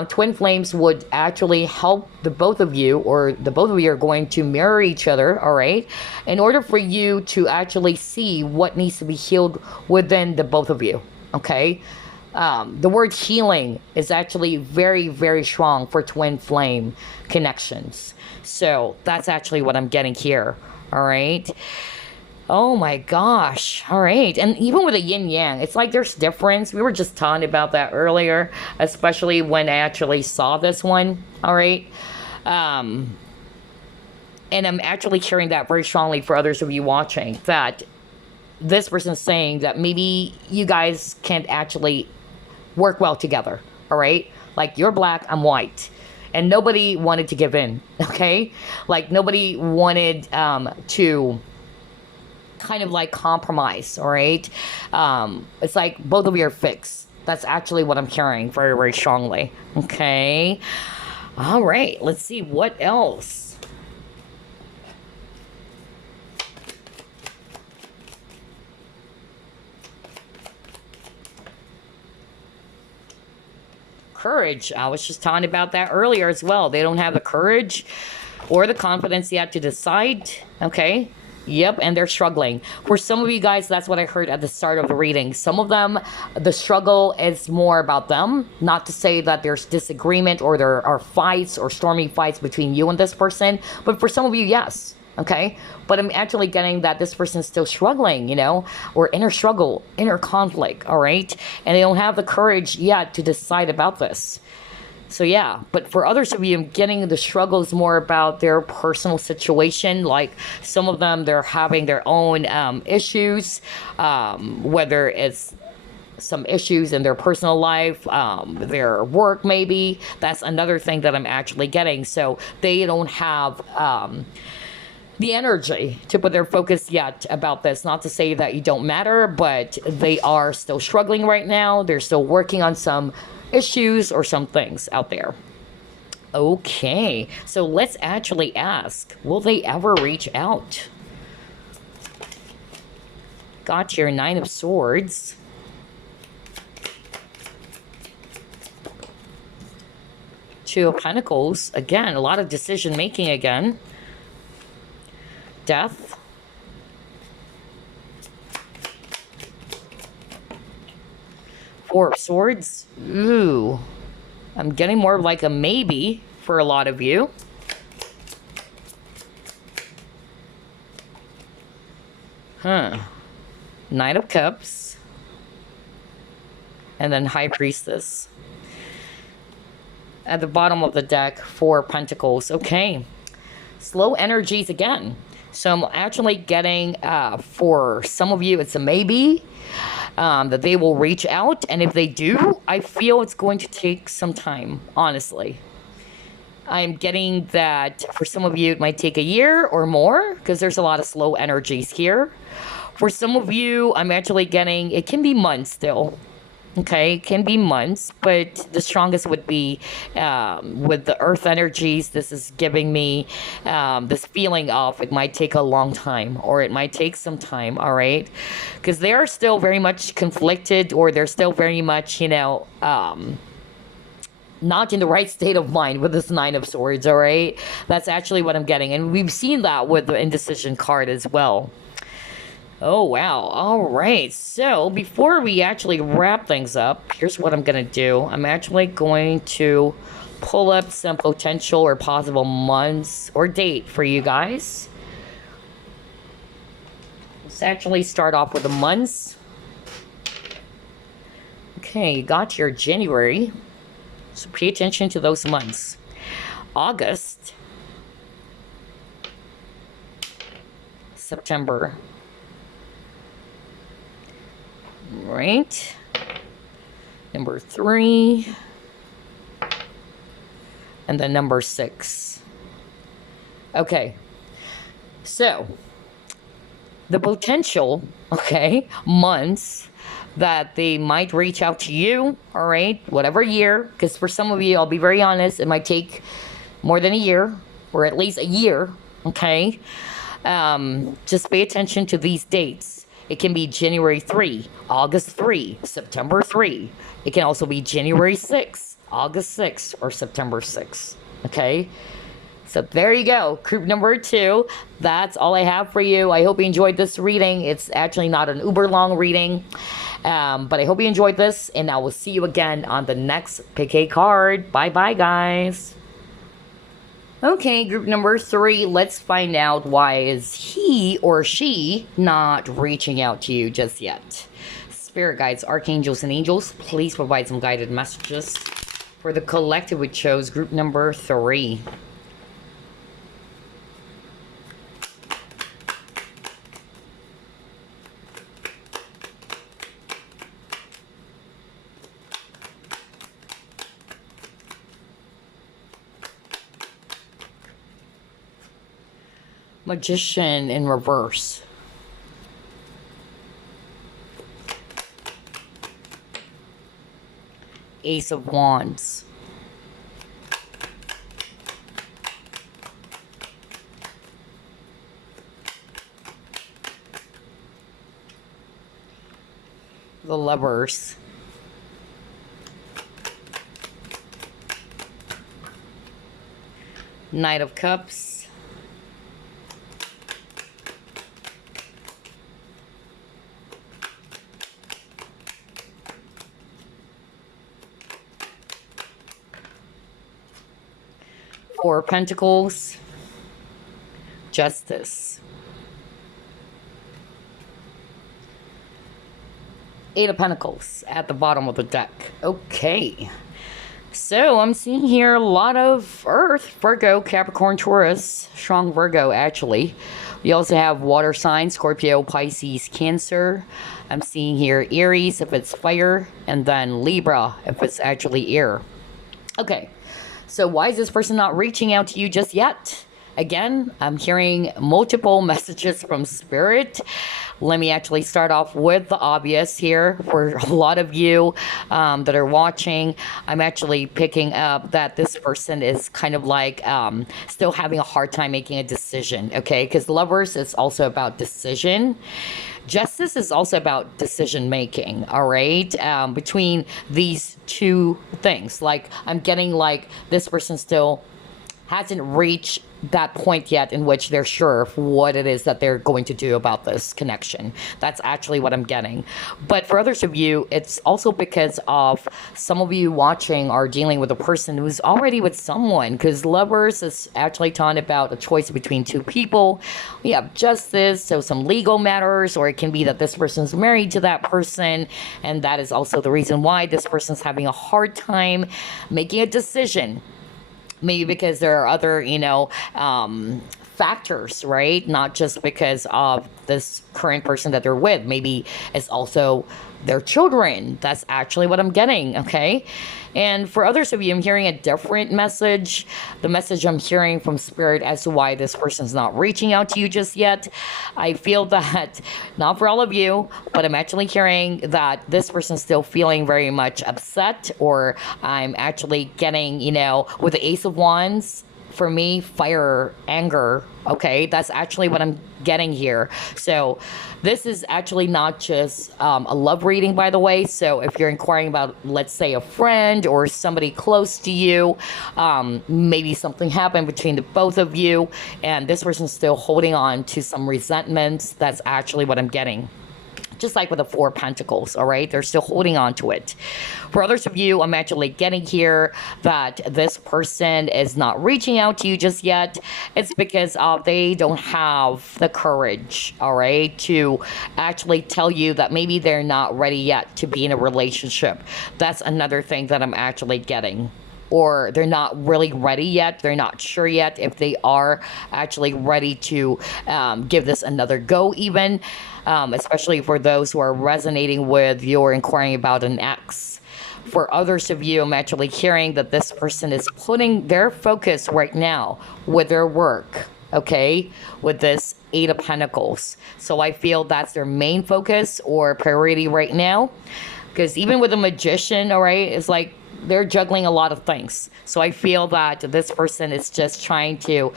twin flames would actually help the both of you, or the both of you are going to mirror each other, all right? In order for you to actually see what needs to be healed within the both of you, okay? The word healing is actually very, very strong for twin flame connections. So that's actually what I'm getting here, all right? Oh my gosh. All right. And even with a yin yang, it's like there's difference. We were just talking about that earlier, especially when I actually saw this one. All right. And I'm actually hearing that very strongly for others of you watching, that this person's saying that maybe you guys can't actually work well together. All right. Like you're black, I'm white. And nobody wanted to give in. Okay. Like nobody wanted to kind of like compromise, all right? It's like both of you are fixed. That's actually what I'm hearing very, very strongly. Okay. All right. Let's see what else. Courage. I was just talking about that earlier as well. They don't have the courage or the confidence yet to decide. Okay. Yep, and they're struggling. For some of you guys, that's what I heard at the start of the reading. Some of them, the struggle is more about them. Not to say that there's disagreement or there are fights or stormy fights between you and this person. But for some of you, yes. Okay? But I'm actually getting that this person's still struggling, you know? Or inner struggle, inner conflict, all right? And they don't have the courage yet to decide about this. So yeah, but for others of you, I'm getting the struggles more about their personal situation. Like some of them, they're having their own issues, whether it's some issues in their personal life, their work maybe. That's another thing that I'm actually getting. So they don't have the energy to put their focus yet about this. Not to say that you don't matter, but they are still struggling right now. They're still working on some issues or some things out there. Okay, so let's actually ask, will they ever reach out? Got your 9 of Swords. Two of Pentacles. Again, a lot of decision making again. Death. Four of Swords. Ooh. I'm getting more of like a maybe for a lot of you. Knight of Cups. And then High Priestess. At the bottom of the deck, Four Pentacles. Okay. Slow energies again. So I'm actually getting, for some of you, it's a maybe. That they will reach out, and if they do, I feel it's going to take some time, honestly. I'm getting that for some of you it might take a year or more, because there's a lot of slow energies here. For some of you, I'm actually getting, it can be months still. Okay, it can be months, but the strongest would be with the earth energies. This is giving me this feeling of it might take a long time or it might take some time, all right? Because they are still very much conflicted or they're still very much, not in the right state of mind with this Nine of Swords, all right? That's actually what I'm getting. And we've seen that with the Indecision card as well. Oh, wow. All right. So before we actually wrap things up, here's what I'm going to do. I'm actually going to pull up some potential or possible months or date for you guys. Let's actually start off with the months. Okay, you got your January. So pay attention to those months. August. September. Right. Number 3. And then number 6. Okay. So, the potential, okay, months that they might reach out to you, all right, whatever year, because for some of you, I'll be very honest, it might take more than a year, or at least a year, okay? Just pay attention to these dates. It can be January 3, August 3, September 3. It can also be January 6, August 6, or September 6. Okay? So there you go. Group number 2. That's all I have for you. I hope you enjoyed this reading. It's actually not an uber long reading. But I hope you enjoyed this. And I will see you again on the next pick a card. Bye-bye, guys. Okay, group number 3, let's find out why is he or she not reaching out to you just yet. Spirit guides, archangels, and angels, please provide some guided messages for the collective we chose, group number 3. Magician in reverse. Ace of Wands. The Lovers. Knight of Cups. Four of Pentacles. Justice. Eight of Pentacles at the bottom of the deck. Okay. So I'm seeing here a lot of Earth, Virgo, Capricorn, Taurus, strong Virgo actually. We also have water signs, Scorpio, Pisces, Cancer. I'm seeing here Aries if it's fire, and then Libra if it's actually air. Okay. So why is this person not reaching out to you just yet? Again, I'm hearing multiple messages from Spirit. Let me actually start off with the obvious here. For a lot of you that are watching, I'm actually picking up that this person is kind of like still having a hard time making a decision, okay? Because Lovers is also about decision. Justice is also about decision making, all right? Between these two things, like I'm getting like this person still hasn't reached that point yet in which they're sure of what it is that they're going to do about this connection. That's actually what I'm getting. But for others of you, it's also because of some of you watching are dealing with a person who's already with someone, because Lovers is actually talking about a choice between two people. We have justice, so some legal matters, or it can be that this person's married to that person, and that is also the reason why this person's having a hard time making a decision. Maybe because there are other, factors, right? Not just because of this current person that they're with. Maybe it's also their children. That's actually what I'm getting, okay? And for others of you, I'm hearing a different message. The message I'm hearing from Spirit as to why this person's not reaching out to you just yet. I feel that, not for all of you, but I'm actually hearing that this person's still feeling very much upset, or I'm actually getting, with the Ace of Wands, for me, fire, anger, okay? That's actually what I'm getting here. So this is actually not just a love reading, by the way. So if you're inquiring about, let's say, a friend or somebody close to you, maybe something happened between the both of you, and this person's still holding on to some resentments, that's actually what I'm getting. Just like with the Four of Pentacles, all right? They're still holding on to it. For others of you, I'm actually getting here that this person is not reaching out to you just yet. It's because they don't have the courage, all right, to actually tell you that maybe they're not ready yet to be in a relationship. That's another thing that I'm actually getting. Or they're not really ready yet. They're not sure yet if they are actually ready to give this another go even. Especially for those who are resonating with your inquiring about an ex. For others of you, I'm actually hearing that this person is putting their focus right now with their work, okay, with this Eight of Pentacles. So I feel that's their main focus or priority right now. Because even with a magician, all right, it's like they're juggling a lot of things. So I feel that this person is just trying to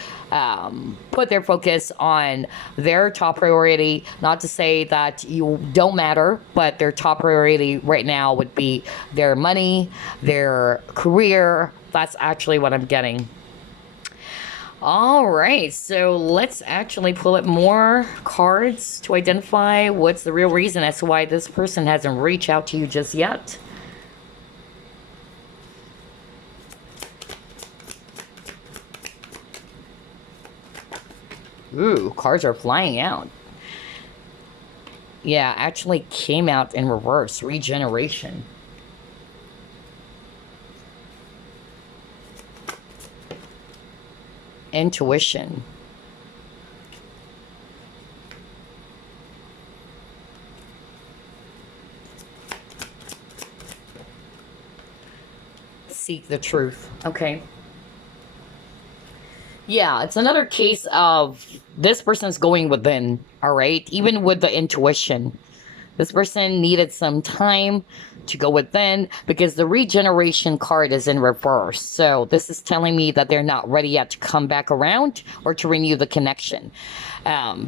put their focus on their top priority. Not to say that you don't matter, but their top priority right now would be their money, their career. That's actually what I'm getting. All right, so let's actually pull up more cards to identify what's the real reason as to why this person hasn't reached out to you just yet. Ooh, cards are flying out. Yeah, actually came out in reverse. Regeneration. Intuition. Seek the truth. Okay. Yeah, it's another case of this person's going within, all right? Even with the intuition. This person needed some time to go within because the regeneration card is in reverse. So this is telling me that they're not ready yet to come back around or to renew the connection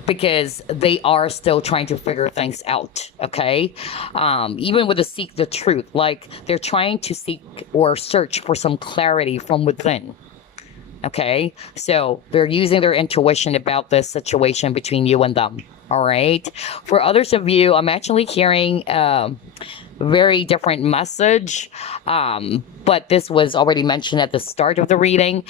because they are still trying to figure things out, okay? Even with the seek the truth, like they're trying to seek or search for some clarity from within. Okay, so they're using their intuition about this situation between you and them. All right. For others of you, I'm actually hearing a very different message, but this was already mentioned at the start of the reading.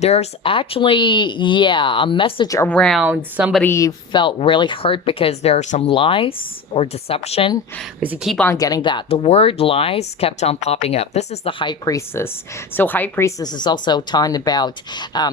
There's actually, a message around somebody felt really hurt because there are some lies or deception, because you keep on getting that. The word lies kept on popping up. This is the High Priestess. So High Priestess is also talking about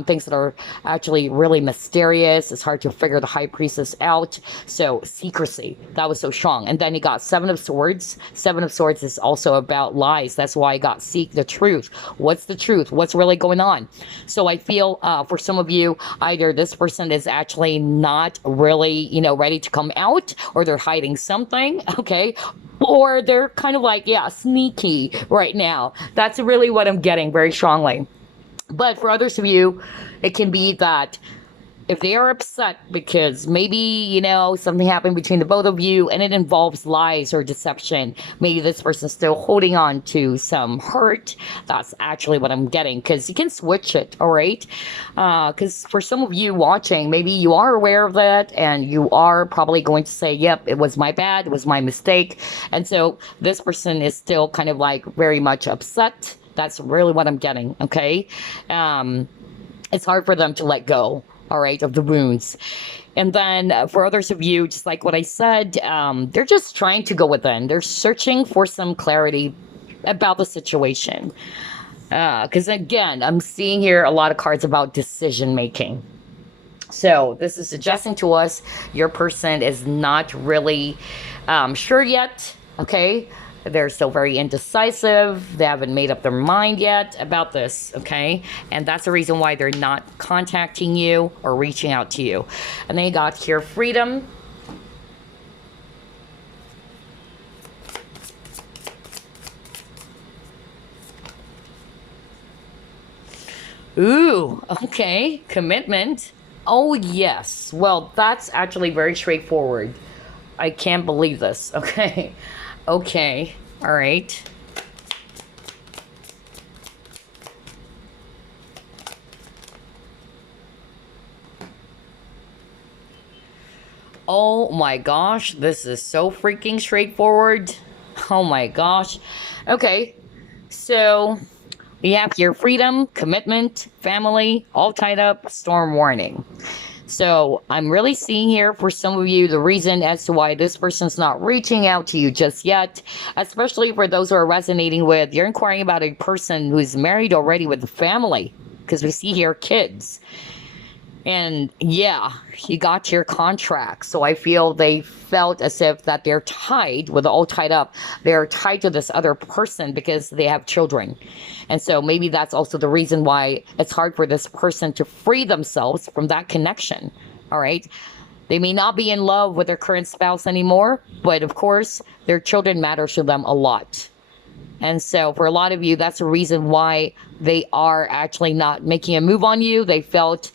things that are actually really mysterious. It's hard to figure the High Priestess out. So secrecy, that was so strong. And then you got Seven of Swords. Seven of Swords is also about lies. That's why I got seek the truth. What's the truth? What's really going on? So I feel for some of you, either this person is actually not really, ready to come out, or they're hiding something, okay? Or they're kind of like, sneaky right now. That's really what I'm getting very strongly. But for others of you, it can be that if they are upset because maybe, something happened between the both of you and it involves lies or deception, maybe this person's still holding on to some hurt. That's actually what I'm getting, because you can switch it, all right? Because for some of you watching, maybe you are aware of that and you are probably going to say, yep, it was my bad, it was my mistake. And so this person is still kind of like very much upset. That's really what I'm getting, okay? It's hard for them to let go, all right, of the wounds. And then for others of you, just like what I said, they're just trying to go within. They're searching for some clarity about the situation. Because again, I'm seeing here a lot of cards about decision making. So this is suggesting to us your person is not really sure yet, okay? They're still very indecisive. They haven't made up their mind yet about this, okay? And that's the reason why they're not contacting you or reaching out to you. And then you got here freedom. Ooh, okay. Commitment. Oh, yes. Well, that's actually very straightforward. I can't believe this. Okay. Okay. All right. Oh my gosh. This is so freaking straightforward. Oh my gosh. Okay. So we have here freedom, commitment, family, all tied up, storm warning. So I'm really seeing here for some of you the reason as to why this person's not reaching out to you just yet, especially for those who are resonating with, you're inquiring about a person who's married already with a family, because we see here kids. And yeah, you got your contract. So I feel they felt as if that they're tied, with all tied up. They're tied to this other person because they have children. And so maybe that's also the reason why it's hard for this person to free themselves from that connection. All right. They may not be in love with their current spouse anymore, but of course, their children matter to them a lot. And so for a lot of you, that's the reason why they are actually not making a move on you. They felt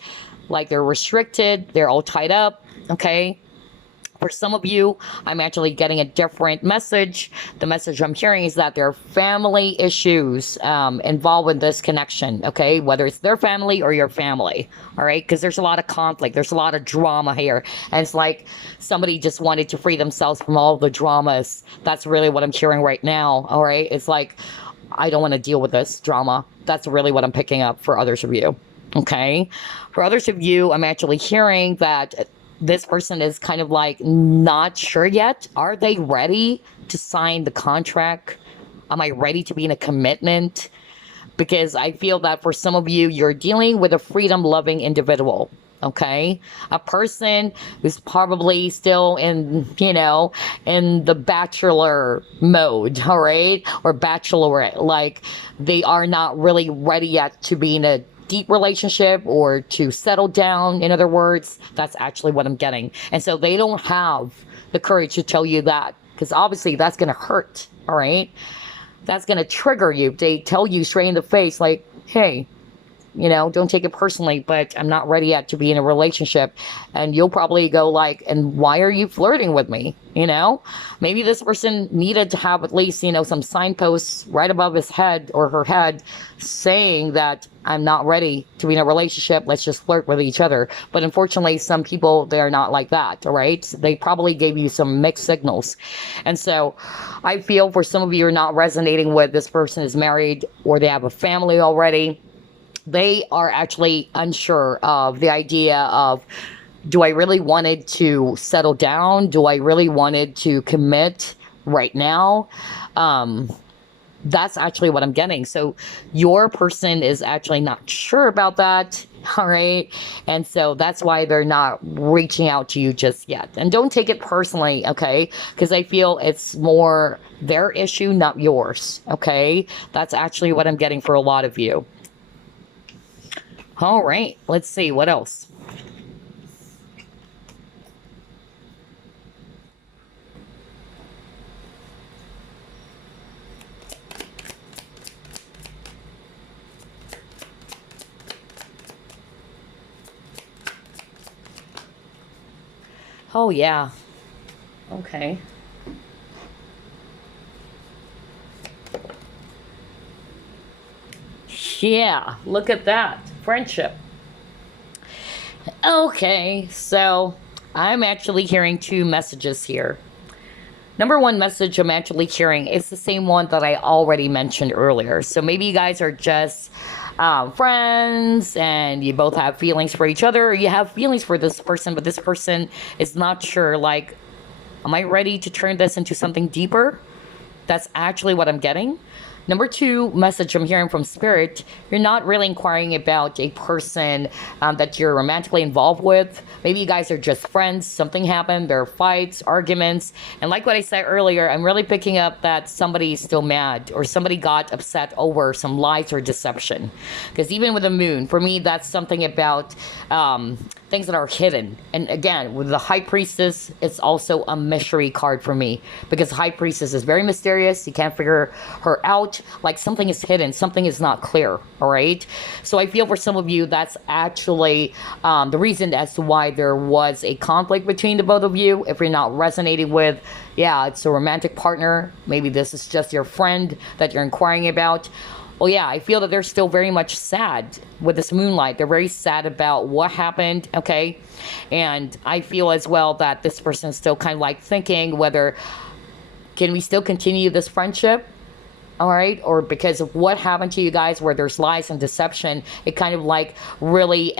like they're restricted, they're all tied up, okay? For some of you, I'm actually getting a different message. The message I'm hearing is that there are family issues involved with this connection, okay? Whether it's their family or your family, all right? Because there's a lot of conflict, there's a lot of drama here. And it's like somebody just wanted to free themselves from all the dramas. That's really what I'm hearing right now, all right? It's like, I don't want to deal with this drama. That's really what I'm picking up for others of you. Okay. For others of you, I'm actually hearing that this person is kind of like not sure yet. Are they ready to sign the contract? Am I ready to be in a commitment? Because I feel that for some of you, you're dealing with a freedom loving individual. Okay. A person who's probably still in, in the bachelor mode. All right. Or bachelorette. Like they are not really ready yet to be in a deep relationship or to settle down. In other words, that's actually what I'm getting. And so they don't have the courage to tell you that, because obviously that's going to hurt. All right. That's going to trigger you. They tell you straight in the face, like, hey, don't take it personally, but I'm not ready yet to be in a relationship. And you'll probably go like, and why are you flirting with me? Maybe this person needed to have at least, some signposts right above his head or her head saying that I'm not ready to be in a relationship. Let's just flirt with each other. But unfortunately, some people, they're not like that. All right. They probably gave you some mixed signals. And so I feel for some of you are not resonating with this person is married or they have a family already. They are actually unsure of the idea of, do I really wanted to settle down? Do I really wanted to commit right now? That's actually what I'm getting. So your person is actually not sure about that. All right. And so that's why they're not reaching out to you just yet. And don't take it personally. Okay. Because I feel it's more their issue, not yours. Okay. That's actually what I'm getting for a lot of you. All right, let's see what else. Oh, yeah. Okay. Yeah, look at that. Friendship. Okay, so I'm actually hearing two messages here. Number one message I'm actually hearing is the same one that I already mentioned earlier. So maybe you guys are just friends and you both have feelings for each other, or you have feelings for this person, but this person is not sure, like, am I ready to turn this into something deeper? That's actually what I'm getting. Number two message I'm hearing from Spirit, you're not really inquiring about a person that you're romantically involved with. Maybe you guys are just friends. Something happened. There are fights, arguments. And like what I said earlier, I'm really picking up that somebody is still mad or somebody got upset over some lies or deception. Because even with the moon, for me, that's something about things that are hidden. And again, with the High Priestess, it's also a mystery card for me. Because High Priestess is very mysterious. You can't figure her out. Like something is hidden. Something is not clear. All right? So I feel for some of you, that's actually the reason as to why there was a conflict between the both of you. If you're not resonating with, yeah, it's a romantic partner. Maybe this is just your friend that you're inquiring about. Well, yeah, I feel that they're still very much sad with this moonlight. They're very sad about what happened, okay? And I feel as well that this person's still kind of like thinking whether, can we still continue this friendship? All right? Or because of what happened to you guys where there's lies and deception, it kind of like really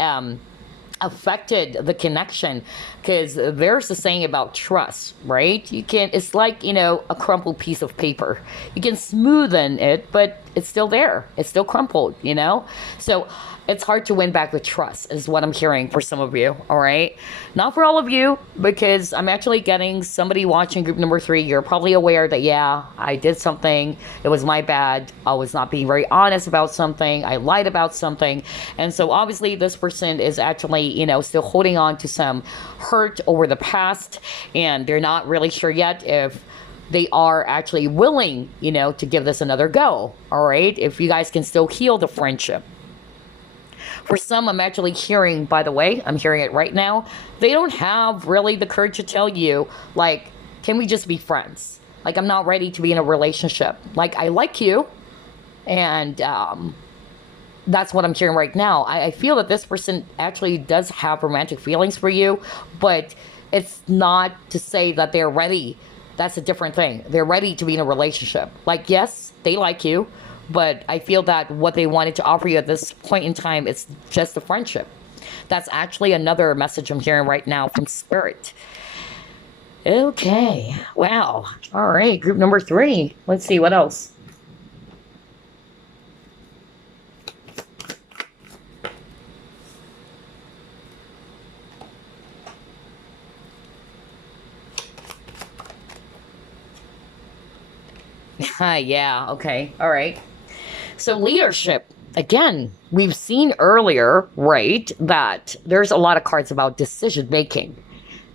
affected the connection. Because there's a saying about trust, right? You can, it's like, you know, a crumpled piece of paper. You can smoothen it, but it's still there. It's still crumpled, you know? So it's hard to win back the trust is what I'm hearing for some of you, all right? Not for all of you, because I'm actually getting somebody watching group number 3. You're probably aware that, yeah, I did something. It was my bad. I was not being very honest about something. I lied about something. And so obviously this person is actually, you know, still holding on to some hurt over the past, and they're not really sure yet if they are actually willing, you know, to give this another go, all right? If you guys can still heal the friendship. For some, I'm actually hearing, by the way, I'm hearing it right now, they don't have really the courage to tell you, like, can we just be friends? Like, I'm not ready to be in a relationship. Like, I like you, and that's what I'm hearing right now. I feel that this person actually does have romantic feelings for you, but it's not to say that they're ready. That's a different thing. They're ready to be in a relationship. Like, yes, they like you, but I feel that what they wanted to offer you at this point in time is just a friendship. That's actually another message I'm hearing right now from Spirit. Okay. Wow. All right. Group number 3. Let's see what else. Yeah. Okay. All right. So leadership, again, we've seen earlier, right, that there's a lot of cards about decision making.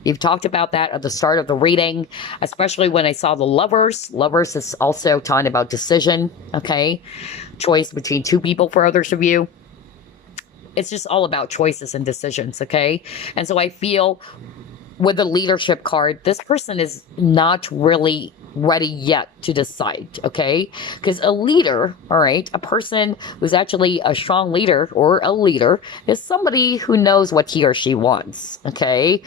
You've talked about that at the start of the reading, especially when I saw the Lovers. Lovers is also talking about decision, okay? Choice between two people for others of you. It's just all about choices and decisions, okay? And so I feel with the leadership card, this person is not really ready yet to decide, okay? Because a leader, all right, a person who's actually a strong leader or a leader is somebody who knows what he or she wants, okay?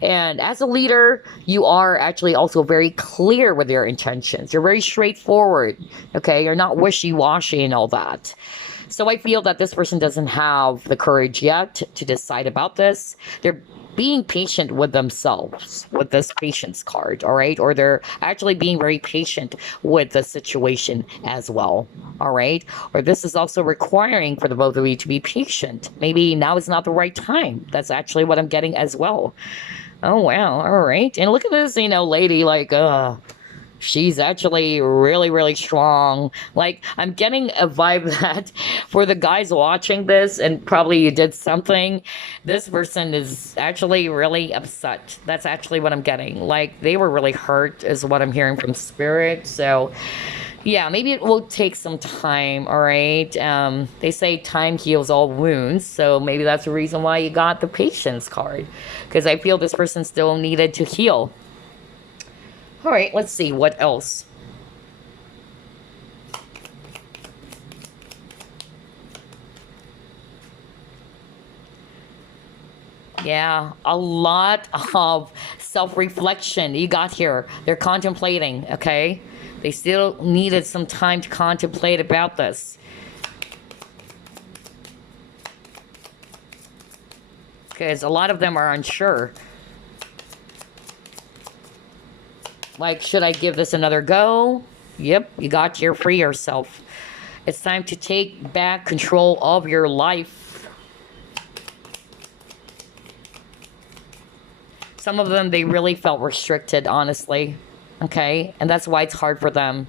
And as a leader, you are actually also very clear with your intentions. You're very straightforward, okay? You're not wishy-washy and all that. So I feel that this person doesn't have the courage yet to decide about this. They're being patient with themselves with this patience card, all right? Or they're actually being very patient with the situation as well, all right? Or this is also requiring for the both of you to be patient. Maybe now is not the right time. That's actually what I'm getting as well. Oh, wow, all right. And look at this, you know, lady, like, she's actually really, really strong. Like, I'm getting a vibe that for the guys watching this, and probably you did something, this person is actually really upset. That's actually what I'm getting. Like, they were really hurt is what I'm hearing from Spirit. So, yeah, maybe it will take some time, all right? They say time heals all wounds, so maybe that's the reason why you got the patience card. Because I feel this person still needed to heal. All right, let's see what else. Yeah, a lot of self-reflection you got here. They're contemplating, okay? They still needed some time to contemplate about this. Because a lot of them are unsure. Like, should I give this another go? Yep, you got your free yourself. It's time to take back control of your life. Some of them, they really felt restricted, honestly. Okay? And that's why it's hard for them.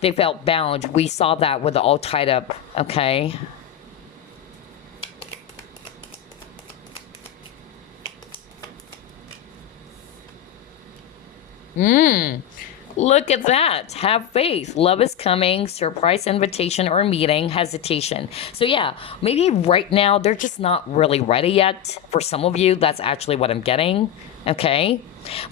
They felt bound. We saw that with the all tied up. Okay? Look at that. Have faith. Love is coming. Surprise invitation or meeting. Hesitation. So, yeah, maybe right now they're just not really ready yet. For some of you, that's actually what I'm getting. Okay?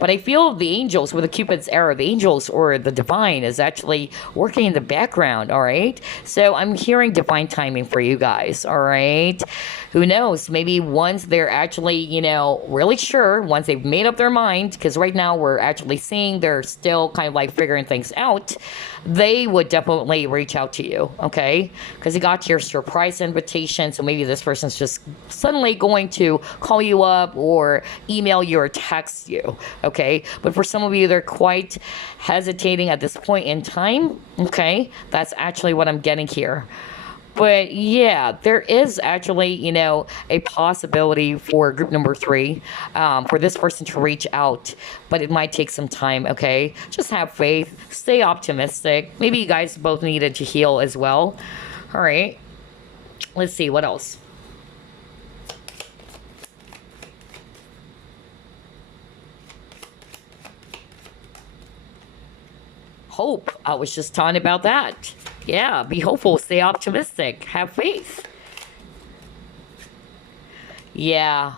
But I feel the angels, with the Cupid's arrow, the angels or the divine is actually working in the background, all right? So I'm hearing divine timing for you guys, all right? Who knows? Maybe once they're actually, really sure, once they've made up their mind, because right now we're actually seeing they're still kind of like figuring things out, they would definitely reach out to you, okay? Because you got your surprise invitation, so maybe this person's just suddenly going to call you up or email you or text you, okay? But for some of you, they're quite hesitating at this point in time, okay? That's actually what I'm getting here. But yeah, there is actually, a possibility for group number 3, for this person to reach out, but it might take some time, okay? Just have faith, stay optimistic. Maybe you guys both needed to heal as well. All right, let's see, what else? Hope. I was just talking about that. Yeah, be hopeful, stay optimistic, have faith. Yeah,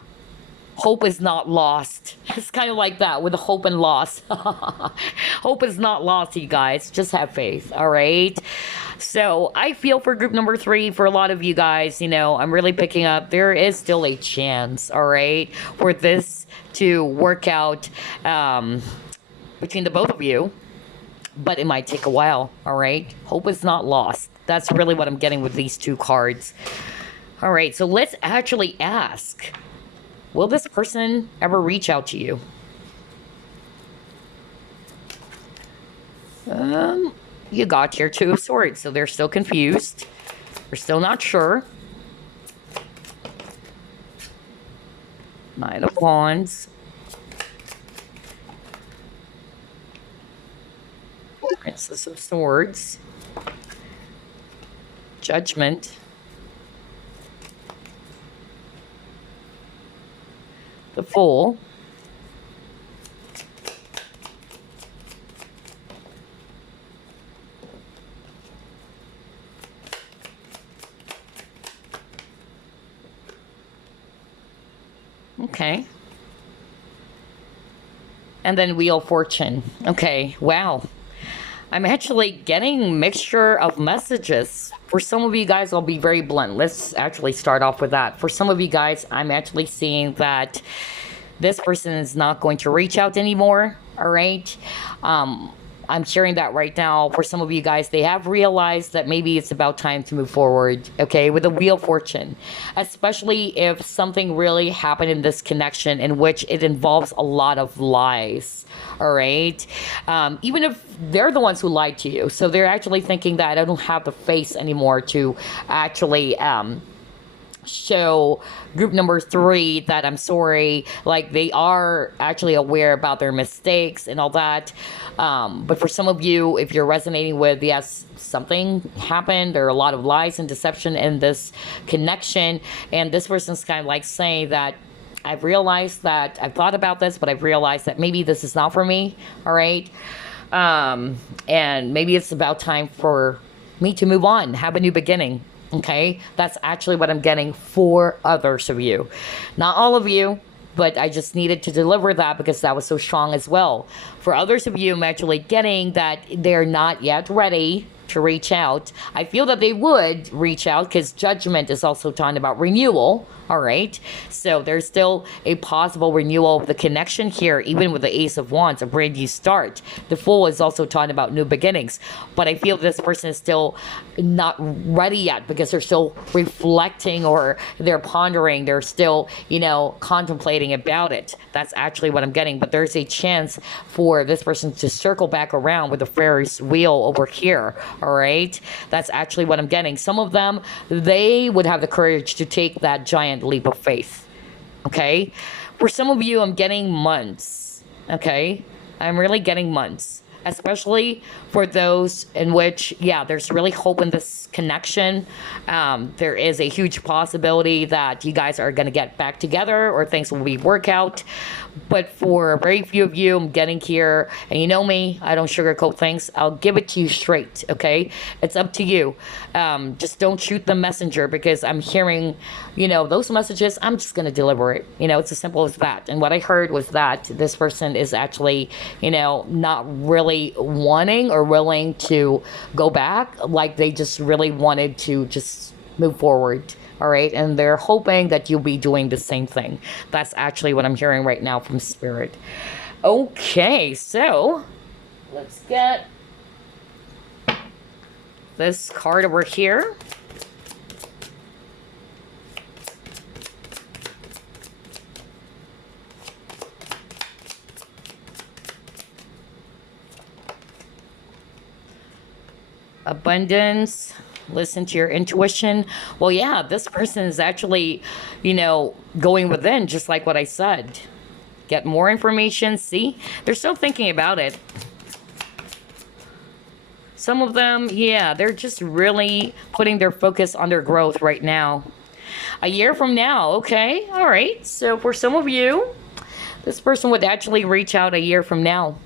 hope is not lost. It's kind of like that with hope and loss. Hope is not lost, you guys. Just have faith, all right? So I feel for group number 3, for a lot of you guys, I'm really picking up. There is still a chance, all right, for this to work out between the both of you. But it might take a while, all right? Hope is not lost. That's really what I'm getting with these 2 cards. All right, so let's actually ask, will this person ever reach out to you? You got your 2 of Swords, so they're still confused. They're still not sure. Knight of Wands. Princess of Swords. Judgment. The Fool. Okay. And then Wheel of Fortune. Okay, wow. I'm actually getting mixture of messages. For some of you guys, I'll be very blunt. Let's actually start off with that. For some of you guys, I'm actually seeing that this person is not going to reach out anymore, all right? I'm sharing that right now. For some of you guys, they have realized that maybe it's about time to move forward, okay, with the Wheel of Fortune, especially if something really happened in this connection in which it involves a lot of lies, all right? Even if they're the ones who lied to you, so they're actually thinking that I don't have the face anymore to actually show group number 3 that I'm sorry. Like, they are actually aware about their mistakes and all that. But for some of you, if you're resonating with, yes, something happened, or a lot of lies and deception in this connection, and this person's kind of like saying that I've realized that I've thought about this, but I've realized that maybe this is not for me, all right? And maybe it's about time for me to move on, have a new beginning. Okay, that's actually what I'm getting for others of you. Not all of you, but I just needed to deliver that because that was so strong as well. For others of you, I'm actually getting that they're not yet ready to reach out. I feel that they would reach out because Judgment is also talking about renewal. All right. So there's still a possible renewal of the connection here, even with the Ace of Wands, a brand new start. The Fool is also talking about new beginnings. But I feel this person is still not ready yet because they're still reflecting or they're pondering. They're still, contemplating about it. That's actually what I'm getting. But there's a chance for this person to circle back around with the Ferris wheel over here. All right. That's actually what I'm getting. Some of them, they would have the courage to take that giant leap of faith. Okay. For some of you, I'm getting months. Okay. I'm really getting months, especially for those in which, there's really hope in this connection. There is a huge possibility that you guys are going to get back together or things will be work out. But for very few of you, I'm getting here, and you know me, I don't sugarcoat things. I'll give it to you straight, okay? It's up to you. Just don't shoot the messenger because I'm hearing, those messages, I'm just going to deliver it. It's as simple as that. And what I heard was that this person is actually, not really wanting or willing to go back. Like they just really wanted to just move forward. All right. And they're hoping that you'll be doing the same thing. That's actually what I'm hearing right now from Spirit. Okay. So let's get this card over here. Abundance. Listen to your intuition. Well, this person is actually, going within, just like what I said. Get more information. See, they're still thinking about it. Some of them, they're just really putting their focus on their growth right now. A year from now, okay, all right. So for some of you, this person would actually reach out a year from now.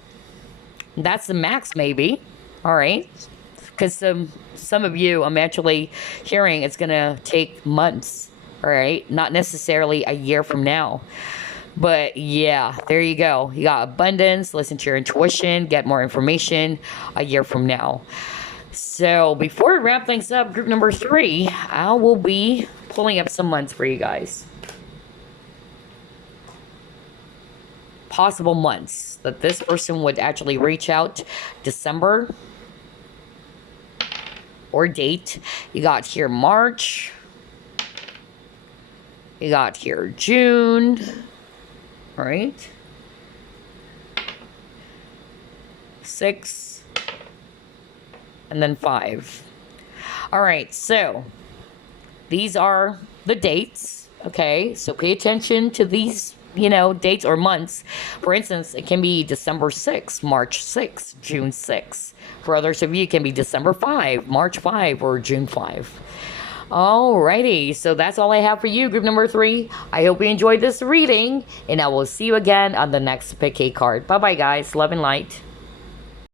That's the max, maybe. All right. Because some of you, I'm actually hearing it's going to take months, all right? Not necessarily a year from now. But there you go. You got abundance, listen to your intuition, get more information a year from now. So before we wrap things up, group number 3, I will be pulling up some months for you guys. Possible months that this person would actually reach out. December. Or date. You got here March. You got here June. All right. 6. And then 5. All right. So these are the dates. Okay. So pay attention to these, dates or months. For instance, it can be December 6, March 6, June 6. For others of you, it can be December 5, March 5, or June 5. Alrighty, so that's all I have for you, group number 3. I hope you enjoyed this reading, and I will see you again on the next pick a card. Bye-bye, guys. Love and light.